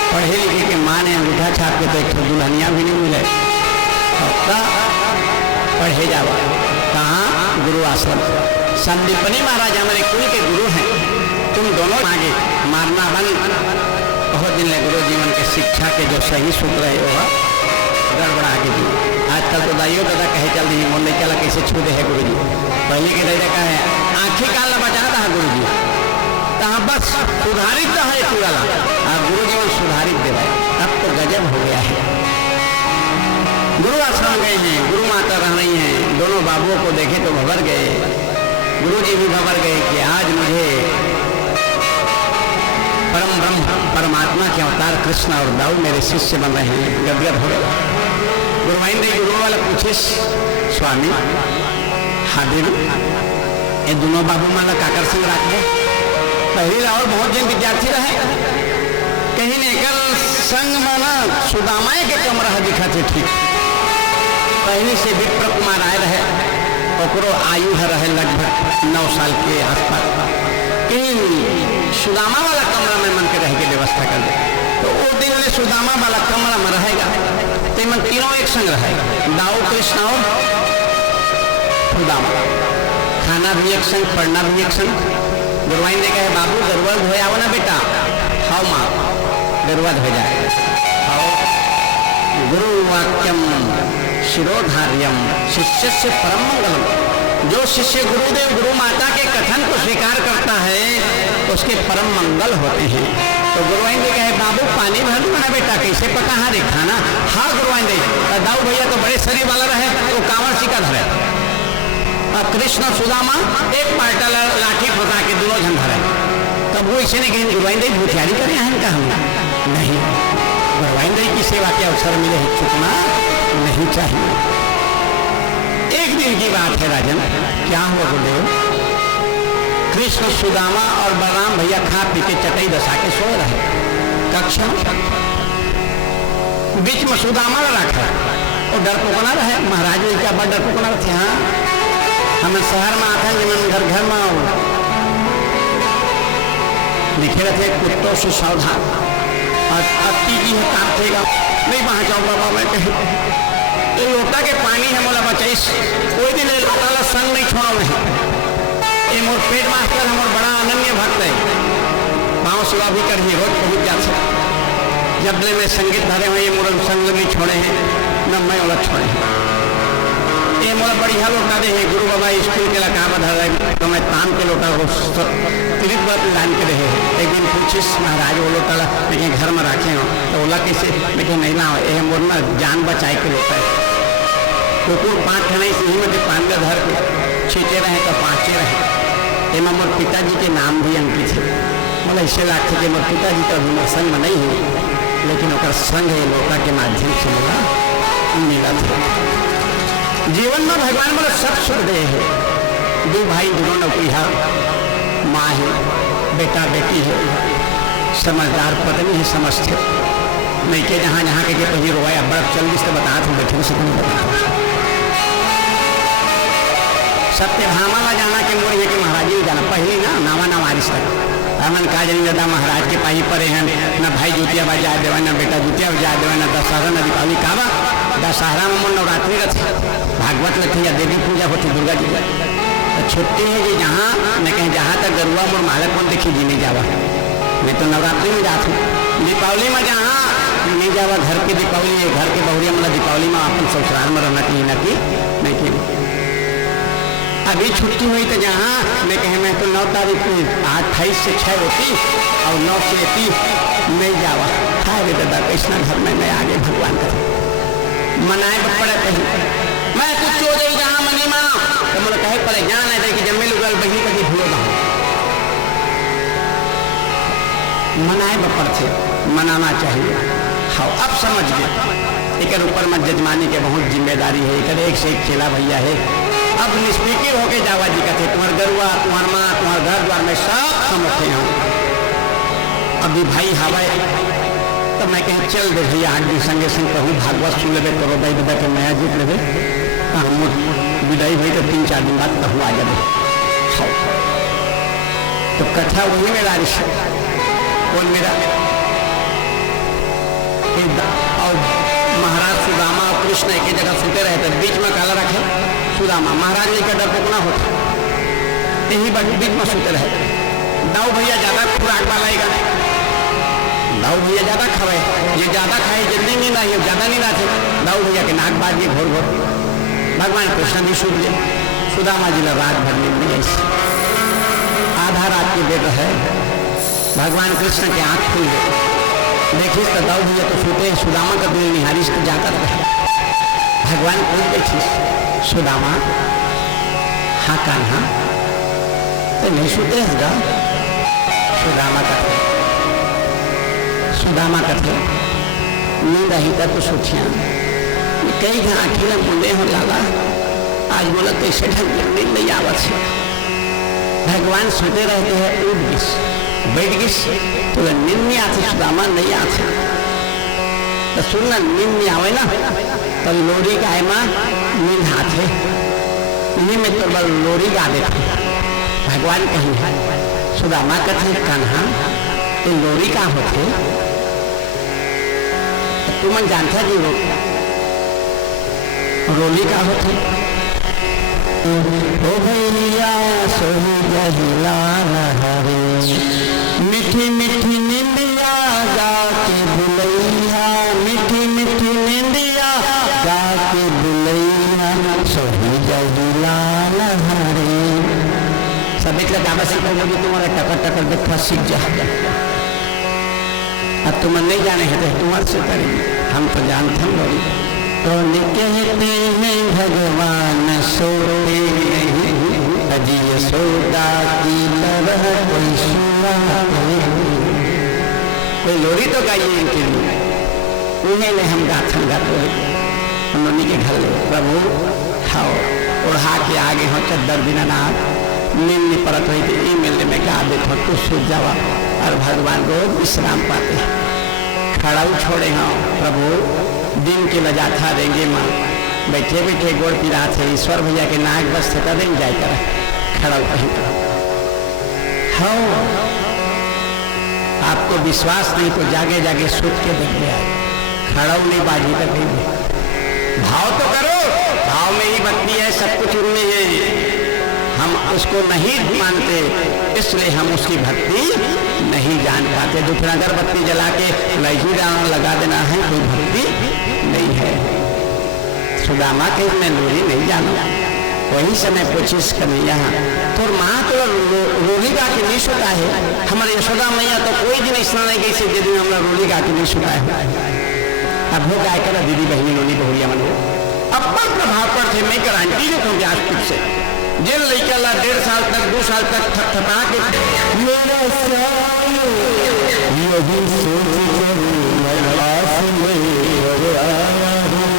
पढ़े लिखे के माँ ने अंगूठा छाप के तो एक दुल्हनिया भी नहीं मिले। पढ़े जावा कहाँ? गुरु आश्रम। संदीपनी महाराज हमारे कुल के गुरु हैं, तुम दोनों आगे मारना बंद। बहुत दिन लगे गुरु जीवन के शिक्षा के जो सही सूत्र है वो गड़बड़ा के दी। आजकल तो दाइयो दादा कहे चल दी मोल नहीं चला कैसे छू दे है गुरु जी। पहले के दादा का है आँखें काला बचाता है गुरु जी, कहाँ बस सुधारित है पूरा, अब गुरु जीवन सुधारित दे रहे। अब तो गजब हो गया है। गुरु आश्रम गए हैं, गुरु माता रह रही हैं, दोनों बाबुओं को देखे तो भवर गए, गुरु जी भी भवर गए कि आज मुझे परम ब्रह्म परमात्मा के अवतार कृष्ण और दाऊ मेरे शिष्य बन रहे हैं। गदगद हो गए। गुरुवाइन ने गुरु वाला पूछे स्वामी हादिर ये दोनों बाबू माला काकर सिंह राख गए? पहले और बहुत दिन विद्यार्थी रहे, कहीं ने कल संग माना सुदामाए के कम रहा दिखा थे ठीक। पहले से विप्र कुमार आए रहे, ओकरो आयु है रहे लगभग 9 साल के आसपास। इन सुदामा वाला कमरा में मन के रह के व्यवस्था कर दे तो वो दिन में सुदामा वाला कमरा में रहेगा तो मन तीनों एक संग रहेगा, दाऊ कृष्ण और सुदामा। खाना भी एक संग, पढ़ना भी एक संग। गुरुवाइन ने कहे बाबू गरुआ धोया ना बेटा, हाँ माँ गरुआ धो जाए। गुरु वाक्यम शिरोधार्यम शिष्य से परम मंगलम। जो शिष्य गुरुदेव गुरु माता के कथन को स्वीकार करता है उसके परम मंगल होते हैं। तो गुरुवाइन जी कहे बाबू पानी भर दूंगा ना बेटा, कैसे पका हाँ रे खाना? हाँ गुरुवाइन जी। दाऊ भैया तो बड़े शरीर वाला रहे तो कांवर सिका धरे। अब कृष्ण सुदामा एक पार्टा लाठी फंसा के दोनों जन धरे। तब वो इसे नहीं कहें गुरुवाइन जी भूतियारी करें हैं का हम नहीं, गुरुवाइन जी की सेवा के अवसर मिले है चुकना नहीं चाहिए। एक दिन की बात है राजन, क्या हुआ गुरुदेव? कृष्ण सुदामा और बलराम भैया खा पी के चटाई दशा के सो रहे कक्षा में। बीच में सुदामा रखा और डरपोकना रहे। महाराज ने क्या बड़ा डरपोकना रखे। हाँ हमें शहर में आता है घर घर में आओ लिखे रहते कुत्तों से सावधान और अति की काम थेगा नहीं वहां जाओ बाबा। मैं कहे ये लोटा के पानी है मोला बचाइस, कोई दिन लोटा ला संग नहीं छोड़ो नहीं। ये मोर पेट मास्टर हमार बड़ा अनन्य भक्त है, पाँव सेवा भी करिए रोज पहुँच जाते। जब ले मैं संगीत धरे हुए ये मोर संग नहीं छोड़े हैं न मैं अलग छोड़े हैं। ये मोला बढ़िया लोटा दे है गुरु बाबा स्कूल के लगा बधा रहे तो मैं तान के लोटा को तिरित बात लान के रहे। एक दिन पूछिस महाराज वो लोटा लेकिन घर में रखे हो तो बोला कैसे? लेकिन नहीं ना ये मोर ना जान बचाए के लोटा है। कुकुर 5 ठने सही में पान का धर छींचे रहे तो 5 रहे। एम मोर पिताजी के नाम भी अंकित है। मतलब इससे लगते कि मोर पिताजी तो अभी संग में नहीं है लेकिन संग है लोटा के माध्यम से मिला था। जीवन में भगवान बोले सब सुख दे है। 2 भाई दोनों नौकरी है, माँ है बेटा बेटी है, समझदार पत्नी है, समझते नहीं के जहाँ जहाँ के पहले रोया बड़ा जल्दी से बता था बैठे से नहीं बता। सत्य भामा में जाना के मोर है कि महाराज जी जाना पहले ना नावा ना वारिस तक हमन का जनी दादा महाराज के पाही परे हैं ना भाई जुतिया बजा देवा ना बेटा जुतिया बजा देवा ना दशहरा ना दीपावली कावा दशहरा में नवरात्रि रथे भागवत रथे या देवी पूजा होती दुर्गा जी तो छुट्टी है कि जहाँ मैं कहीं जहाँ तक गरुआ मोर मालक कौन देखी जी नहीं जावा। मैं तो नवरात्रि में जाता हूँ, दीपावली में जहाँ नहीं जावा घर के दीपावली है घर के बहुरिया मतलब दीपावली में अपन ससुराल में रहना चाहिए ना कि नहीं कि अभी छुट्टी हुई तो जहाँ मैं कहे मैं तो 9 तारीख को 28 से 6 होती और 9 से 30 नहीं जावा। हाय रे दादा कृष्णा घर में मैं आगे भगवान का मनाए पड़े कहीं मैं कुछ हो जाए जहाँ मनी माना तो मुझे कहे पड़े जान है कि जब मैं लोग बही कहीं भूलो ना मनाए बपड़ थे मनाना चाहिए। हाँ अब समझ गए एक ऊपर में जजमानी के बहुत जिम्मेदारी है। एक से एक चेला भैया है। अब निष्फिक्र होके जावा जी कहते तुम्हारे गरुआ तुम्हार माँ तुम्हारे घर द्वार में सब समझते हैं। अभी भाई हवाए तो मैं कहीं चल दे भैया 8 दिन संगे संग कहूँ भागवत सुन ले करो भाई दादा के नया जीत ले हम विदाई हुई तो 3-4 दिन बाद कहूँ आ जाए। तो कथा वही मेरा रिश्ता कौन मेरा और महाराज सुदामा और कृष्ण एक ही जगह सुते रहे थे। बीच में काला रखे सुदामा महाराज ने क्या डरपोकना होता यही बीच में सुते रहे। दाऊ भैया ज्यादा खुराक वाला ही गाने दाऊ भैया ज्यादा खाए ये ज्यादा खाए जल्दी नहीं आई ज्यादा नहीं आते दाऊ भैया के नाक बाज ये घोर घोर भगवान कृष्ण भी सूझ गए। सुदामा जी रात भर नींद नहीं ऐसी आधा रात के बेट है भगवान कृष्ण के आंख खुल गए। देखिए तो दाऊ भैया तो सोते सुदामा का दिल निहारिश तो जाता रहे। भगवान खुल गए सुदामा हाँ कान्हा तो नहीं सोते हसगा सुदामा कथे नींद आई था तो सोचिया कई घर अकेला मुंडे हो लाला आज बोला कैसे ढंग नींद नहीं आवत है। भगवान सोते रहते हैं उठ गिस बैठ गिस तो नींद नहीं आती सुदामा नहीं आती तो सुनना नींद नहीं आवे ना तो लोरी का माँ नींद हाथ है इन्हीं में तो बल लोरी गा देते भगवान कहीं है सुदामा कथे कान्हा ये लोरी का होते तू मन जानता जी रोली का होते ओ भैया सोही जहिला हरे मीठी मीठी निंदिया गा के बुलैया मीठी मीठी निंदिया गा के बुलैया सोही जहिला हरे सब एक गाना सीखो लगी तुम्हारा टकर टकर देखा सीख जा अब तुम नहीं जाने हैं तुम्हारे से करेंगे हम तो जानते हैं लोग तो कहते हैं भगवान सोते नहीं अजी यशोदा की तरह कोई सुना कोई लोरी तो गाइए इनके लिए उन्हें ने हम गाथन गाते उन्होंने के घर प्रभु खाओ ओढ़ा के आगे हो चद्दर बिना नाथ मिलनी परत हुई थी मिलने में गा दे तो कुछ सूझ जावा और भगवान रोज विश्राम पाते हैं खड़ाऊ छोड़े हाँ प्रभु दिन के लजा था देंगे माँ बैठे बैठे गोड़ पिरा थे ईश्वर भैया के नाक बस थे तब जाए कर खड़ाऊ कहीं हाँ आपको विश्वास नहीं तो जागे जागे सोच के देख ले आए खड़ाऊ नहीं बाजी तक नहीं भाव तो करो भाव में ही बनती है सब कुछ उनमें है हम उसको नहीं मानते इसलिए हम उसकी भक्ति नहीं जान पाते दूसरा अगरबत्ती जला के लहजी लगा देना है कोई भक्ति नहीं है सुदामा के मैं लोरी नहीं जाना वही समय कोशिश करनी यहाँ तो माँ तो रोली गा के नहीं सुता है हमारे यशोदा मैया तो कोई दिन स्नान नहीं गई दे दिन हमारा रोली गा के नहीं सुता है अब वो गाय कर दीदी बहनी नोनी बहुरिया मन अपन प्रभाव पर थे मैं गारंटी जो कहूँगी आज खुद से जेल लेकर 1.5 साल तक 2 साल तक थपथपा के मेरा यदि सोच मैं आस में आया हूँ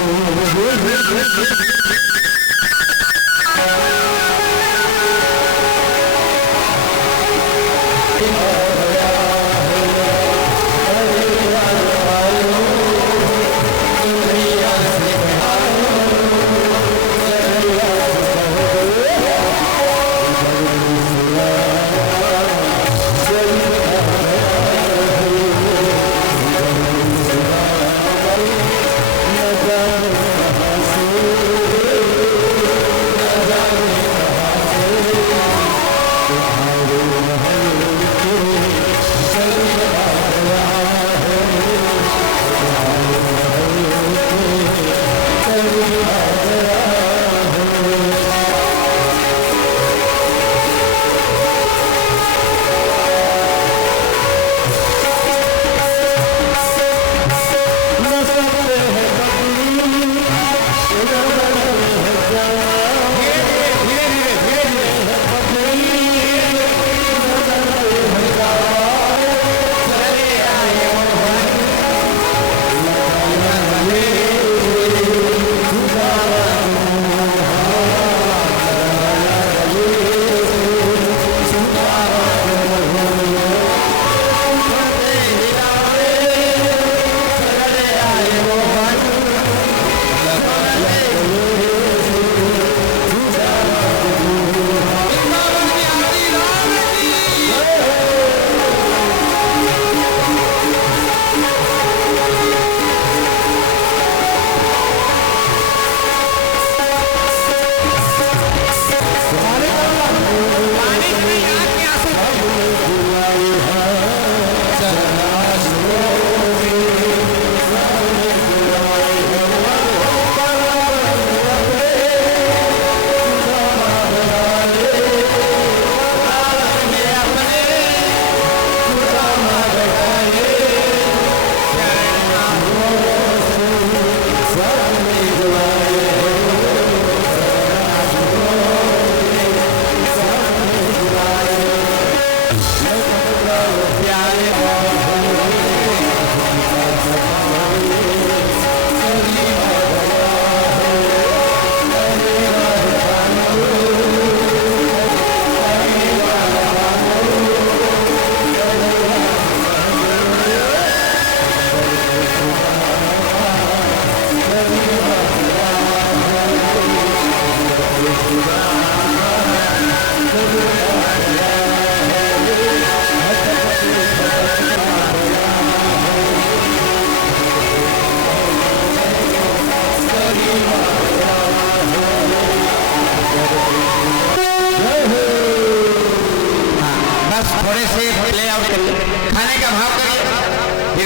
से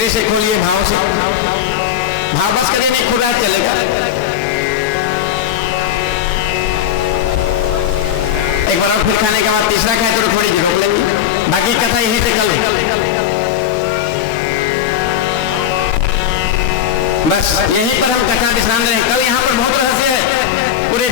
धीरे से खोलिए, भाव से, भाव बस करिए, नहीं खुला चलेगा। एक बार और फिर खाने के बाद तीसरा खाए तो थोड़ी देर रोक लेंगे, बाकी कथा यहीं से कल बस यहीं पर हम कथा विश्राम दें। कल यहाँ पर बहुत रहस्य है पूरे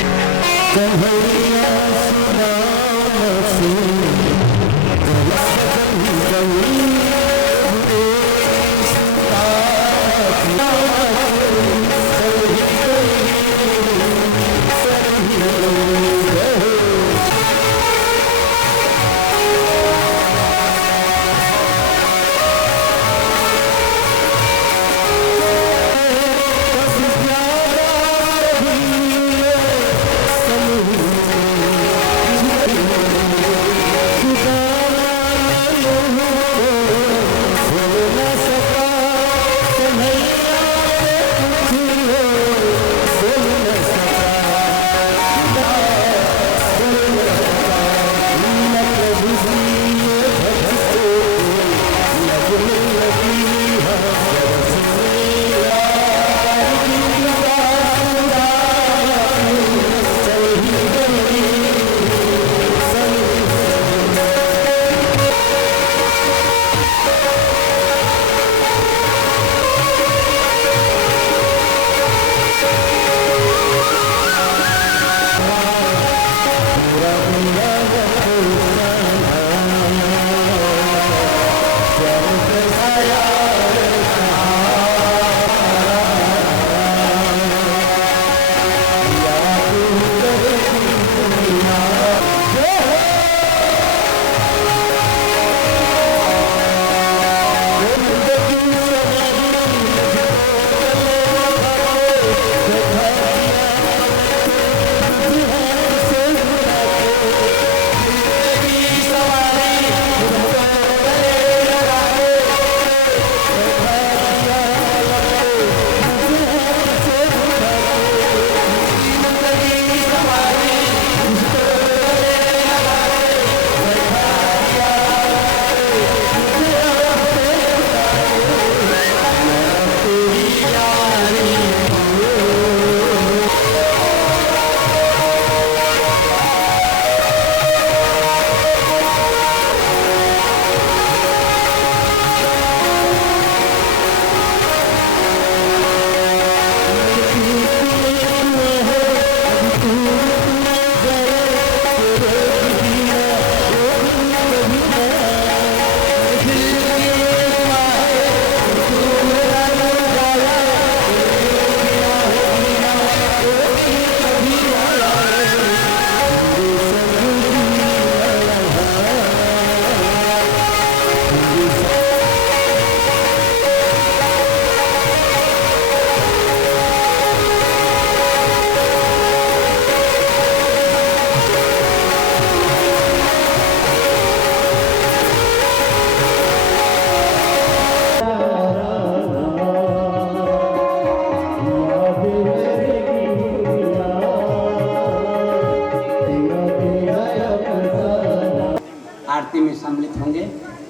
आरती में सम्मिलित होंगे,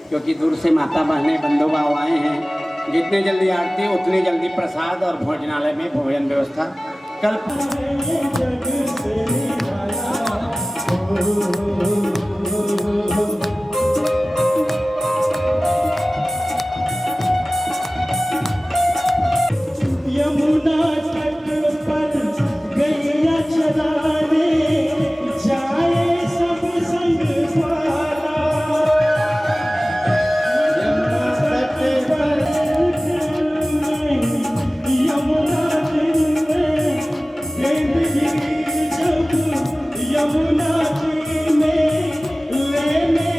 क्योंकि दूर से माता बहनें बंधु भाव आए हैं। जितने जल्दी आरती उतनी जल्दी प्रसाद और भोजनालय में भोजन व्यवस्था कल यमुना तट पर गैया चराने जाए सब संग वाला। यमुना तट पर यमुना दिन में प्रेम गिरी जब यमुना जी में लेने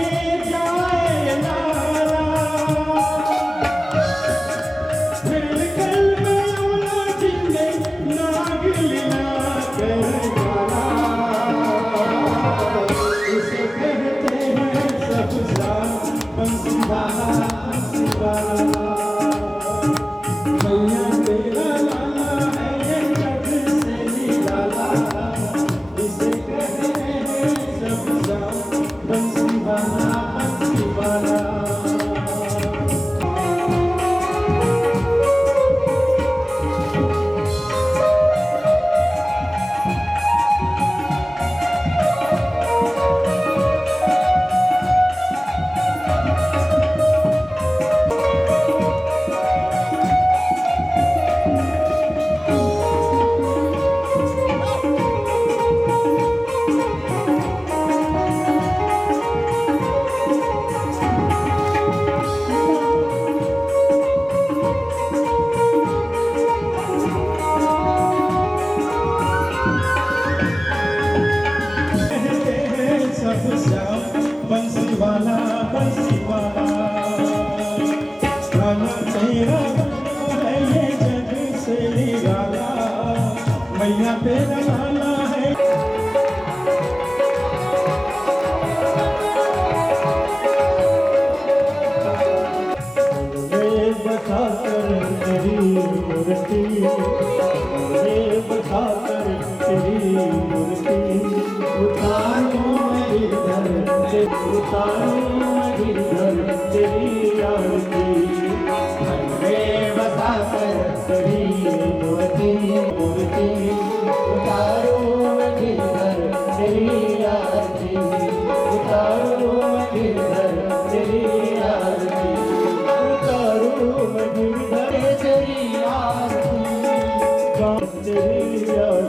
मैया तेरा लाला है। बसा कर तेरी मूर्ति, बसा कर तेरी मूर्ति, उतारो मैं इधर से, उतारो मैं इधर तेरी आरती। बसा कर तेरी मूर्ति, मूर्ति, उतारो मैं इधर तेरी आरती, उतारो मैं इधर तेरी आरती, उतारो मैं इधर तेरी आरती, तेरी आरती।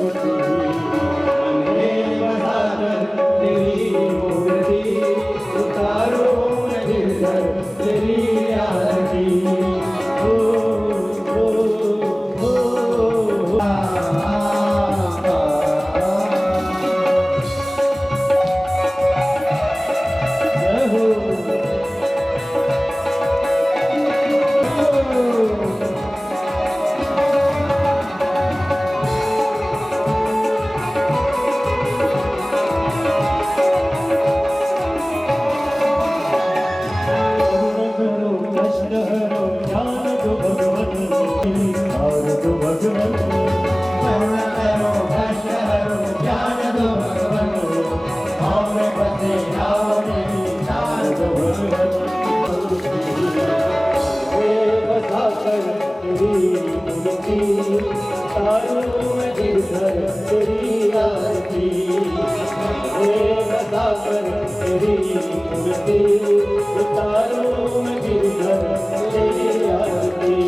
बसा कर तेरी मूर्ति, उतारो मैं इधर तेरी आरती।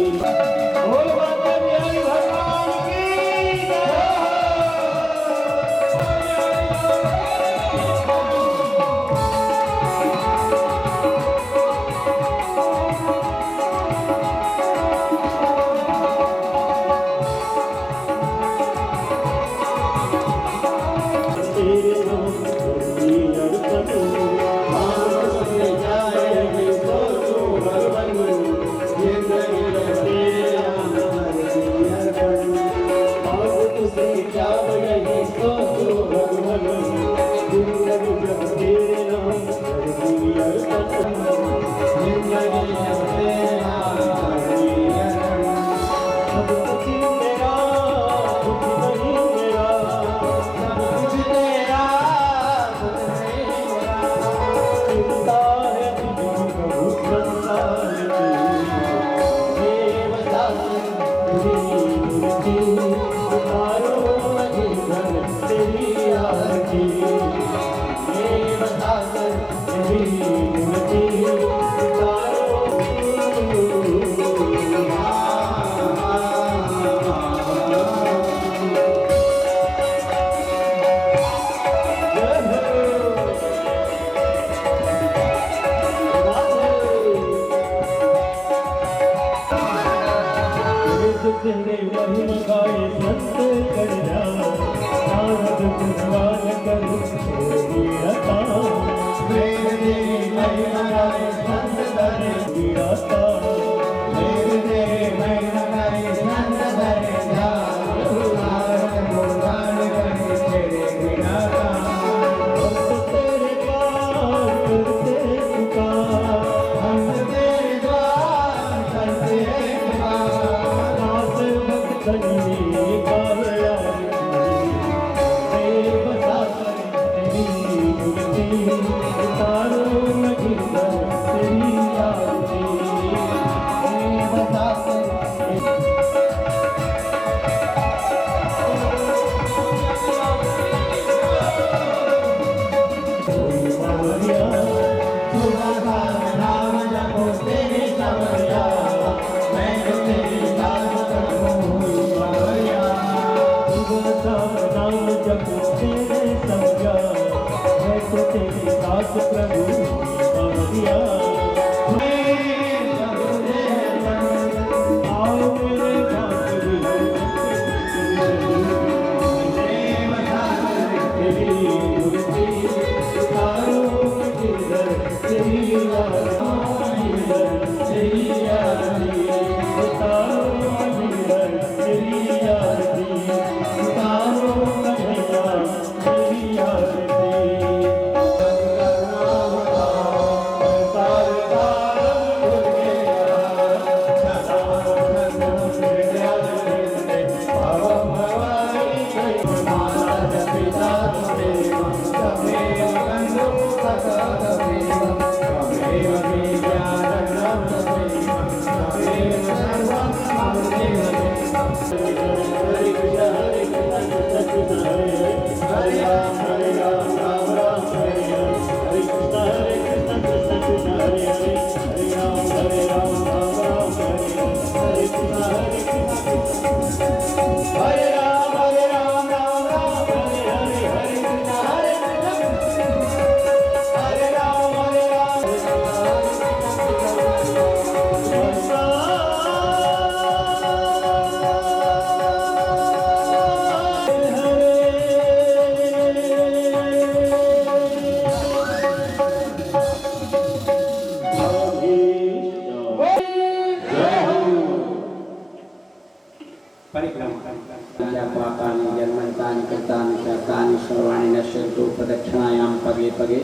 पापानि जन्मन्तानि कृतानि च तानि सर्वाणि नश्यन्तु प्रदक्षिणायां पगे पगे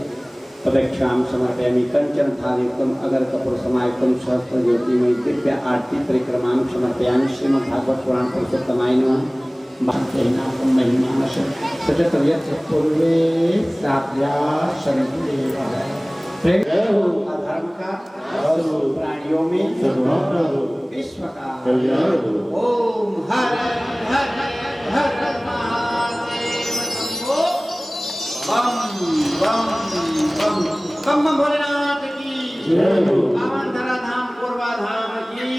प्रदक्षिणां समर्पयामि कंचन थालयुक्तम् अगरकपूरसमायुक्तं सहस्रज्योतिमयी दिव्य आरती परिक्रमां समर्पयामि। श्रीमद्भागवत पुराण पुरुषोत्तमाय नमः। महिमानश सचत यत् पूर्वे साध्या शरणदेवः अधर्म का प्राणियों में विश्व का ओम हर हर हर महादेव शंभो बम बम बम बम बम भोलेनाथ की पावन धरा धाम पूर्वा धाम की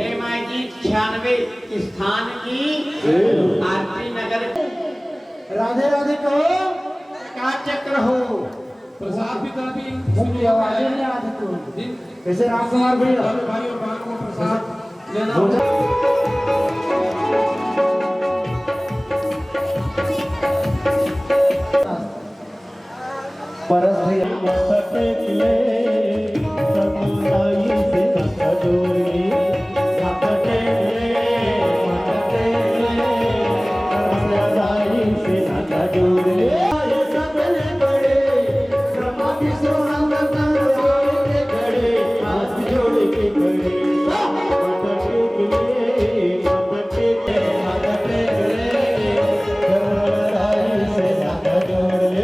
हे माई जी 96 स्थान की आरती नगर राधे राधे कहो का चक्र हो प्रसाद भी काफी मुझे आवाजें नहीं आती तुम कैसे राम कुमार भैया भाई और बहनों को प्रसाद लेना परस भैया मस्तके ले समुदाई से नाता जोड़े मस्तके समुदाई से नाता जोड़े ये सबले बड़े ब्रह्मा विष्णु नाम जोड़ के खड़े हाथ जोड़ के खड़े मस्तके समुदाई से नाता जोड़े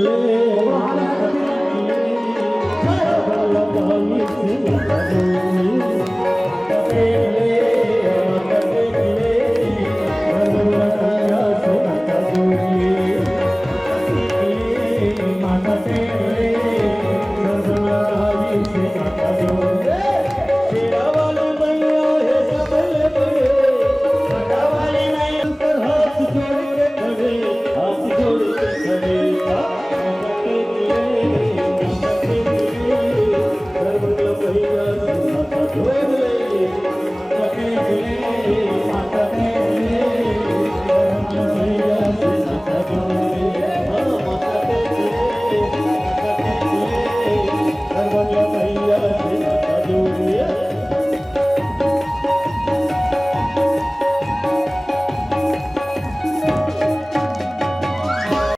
ले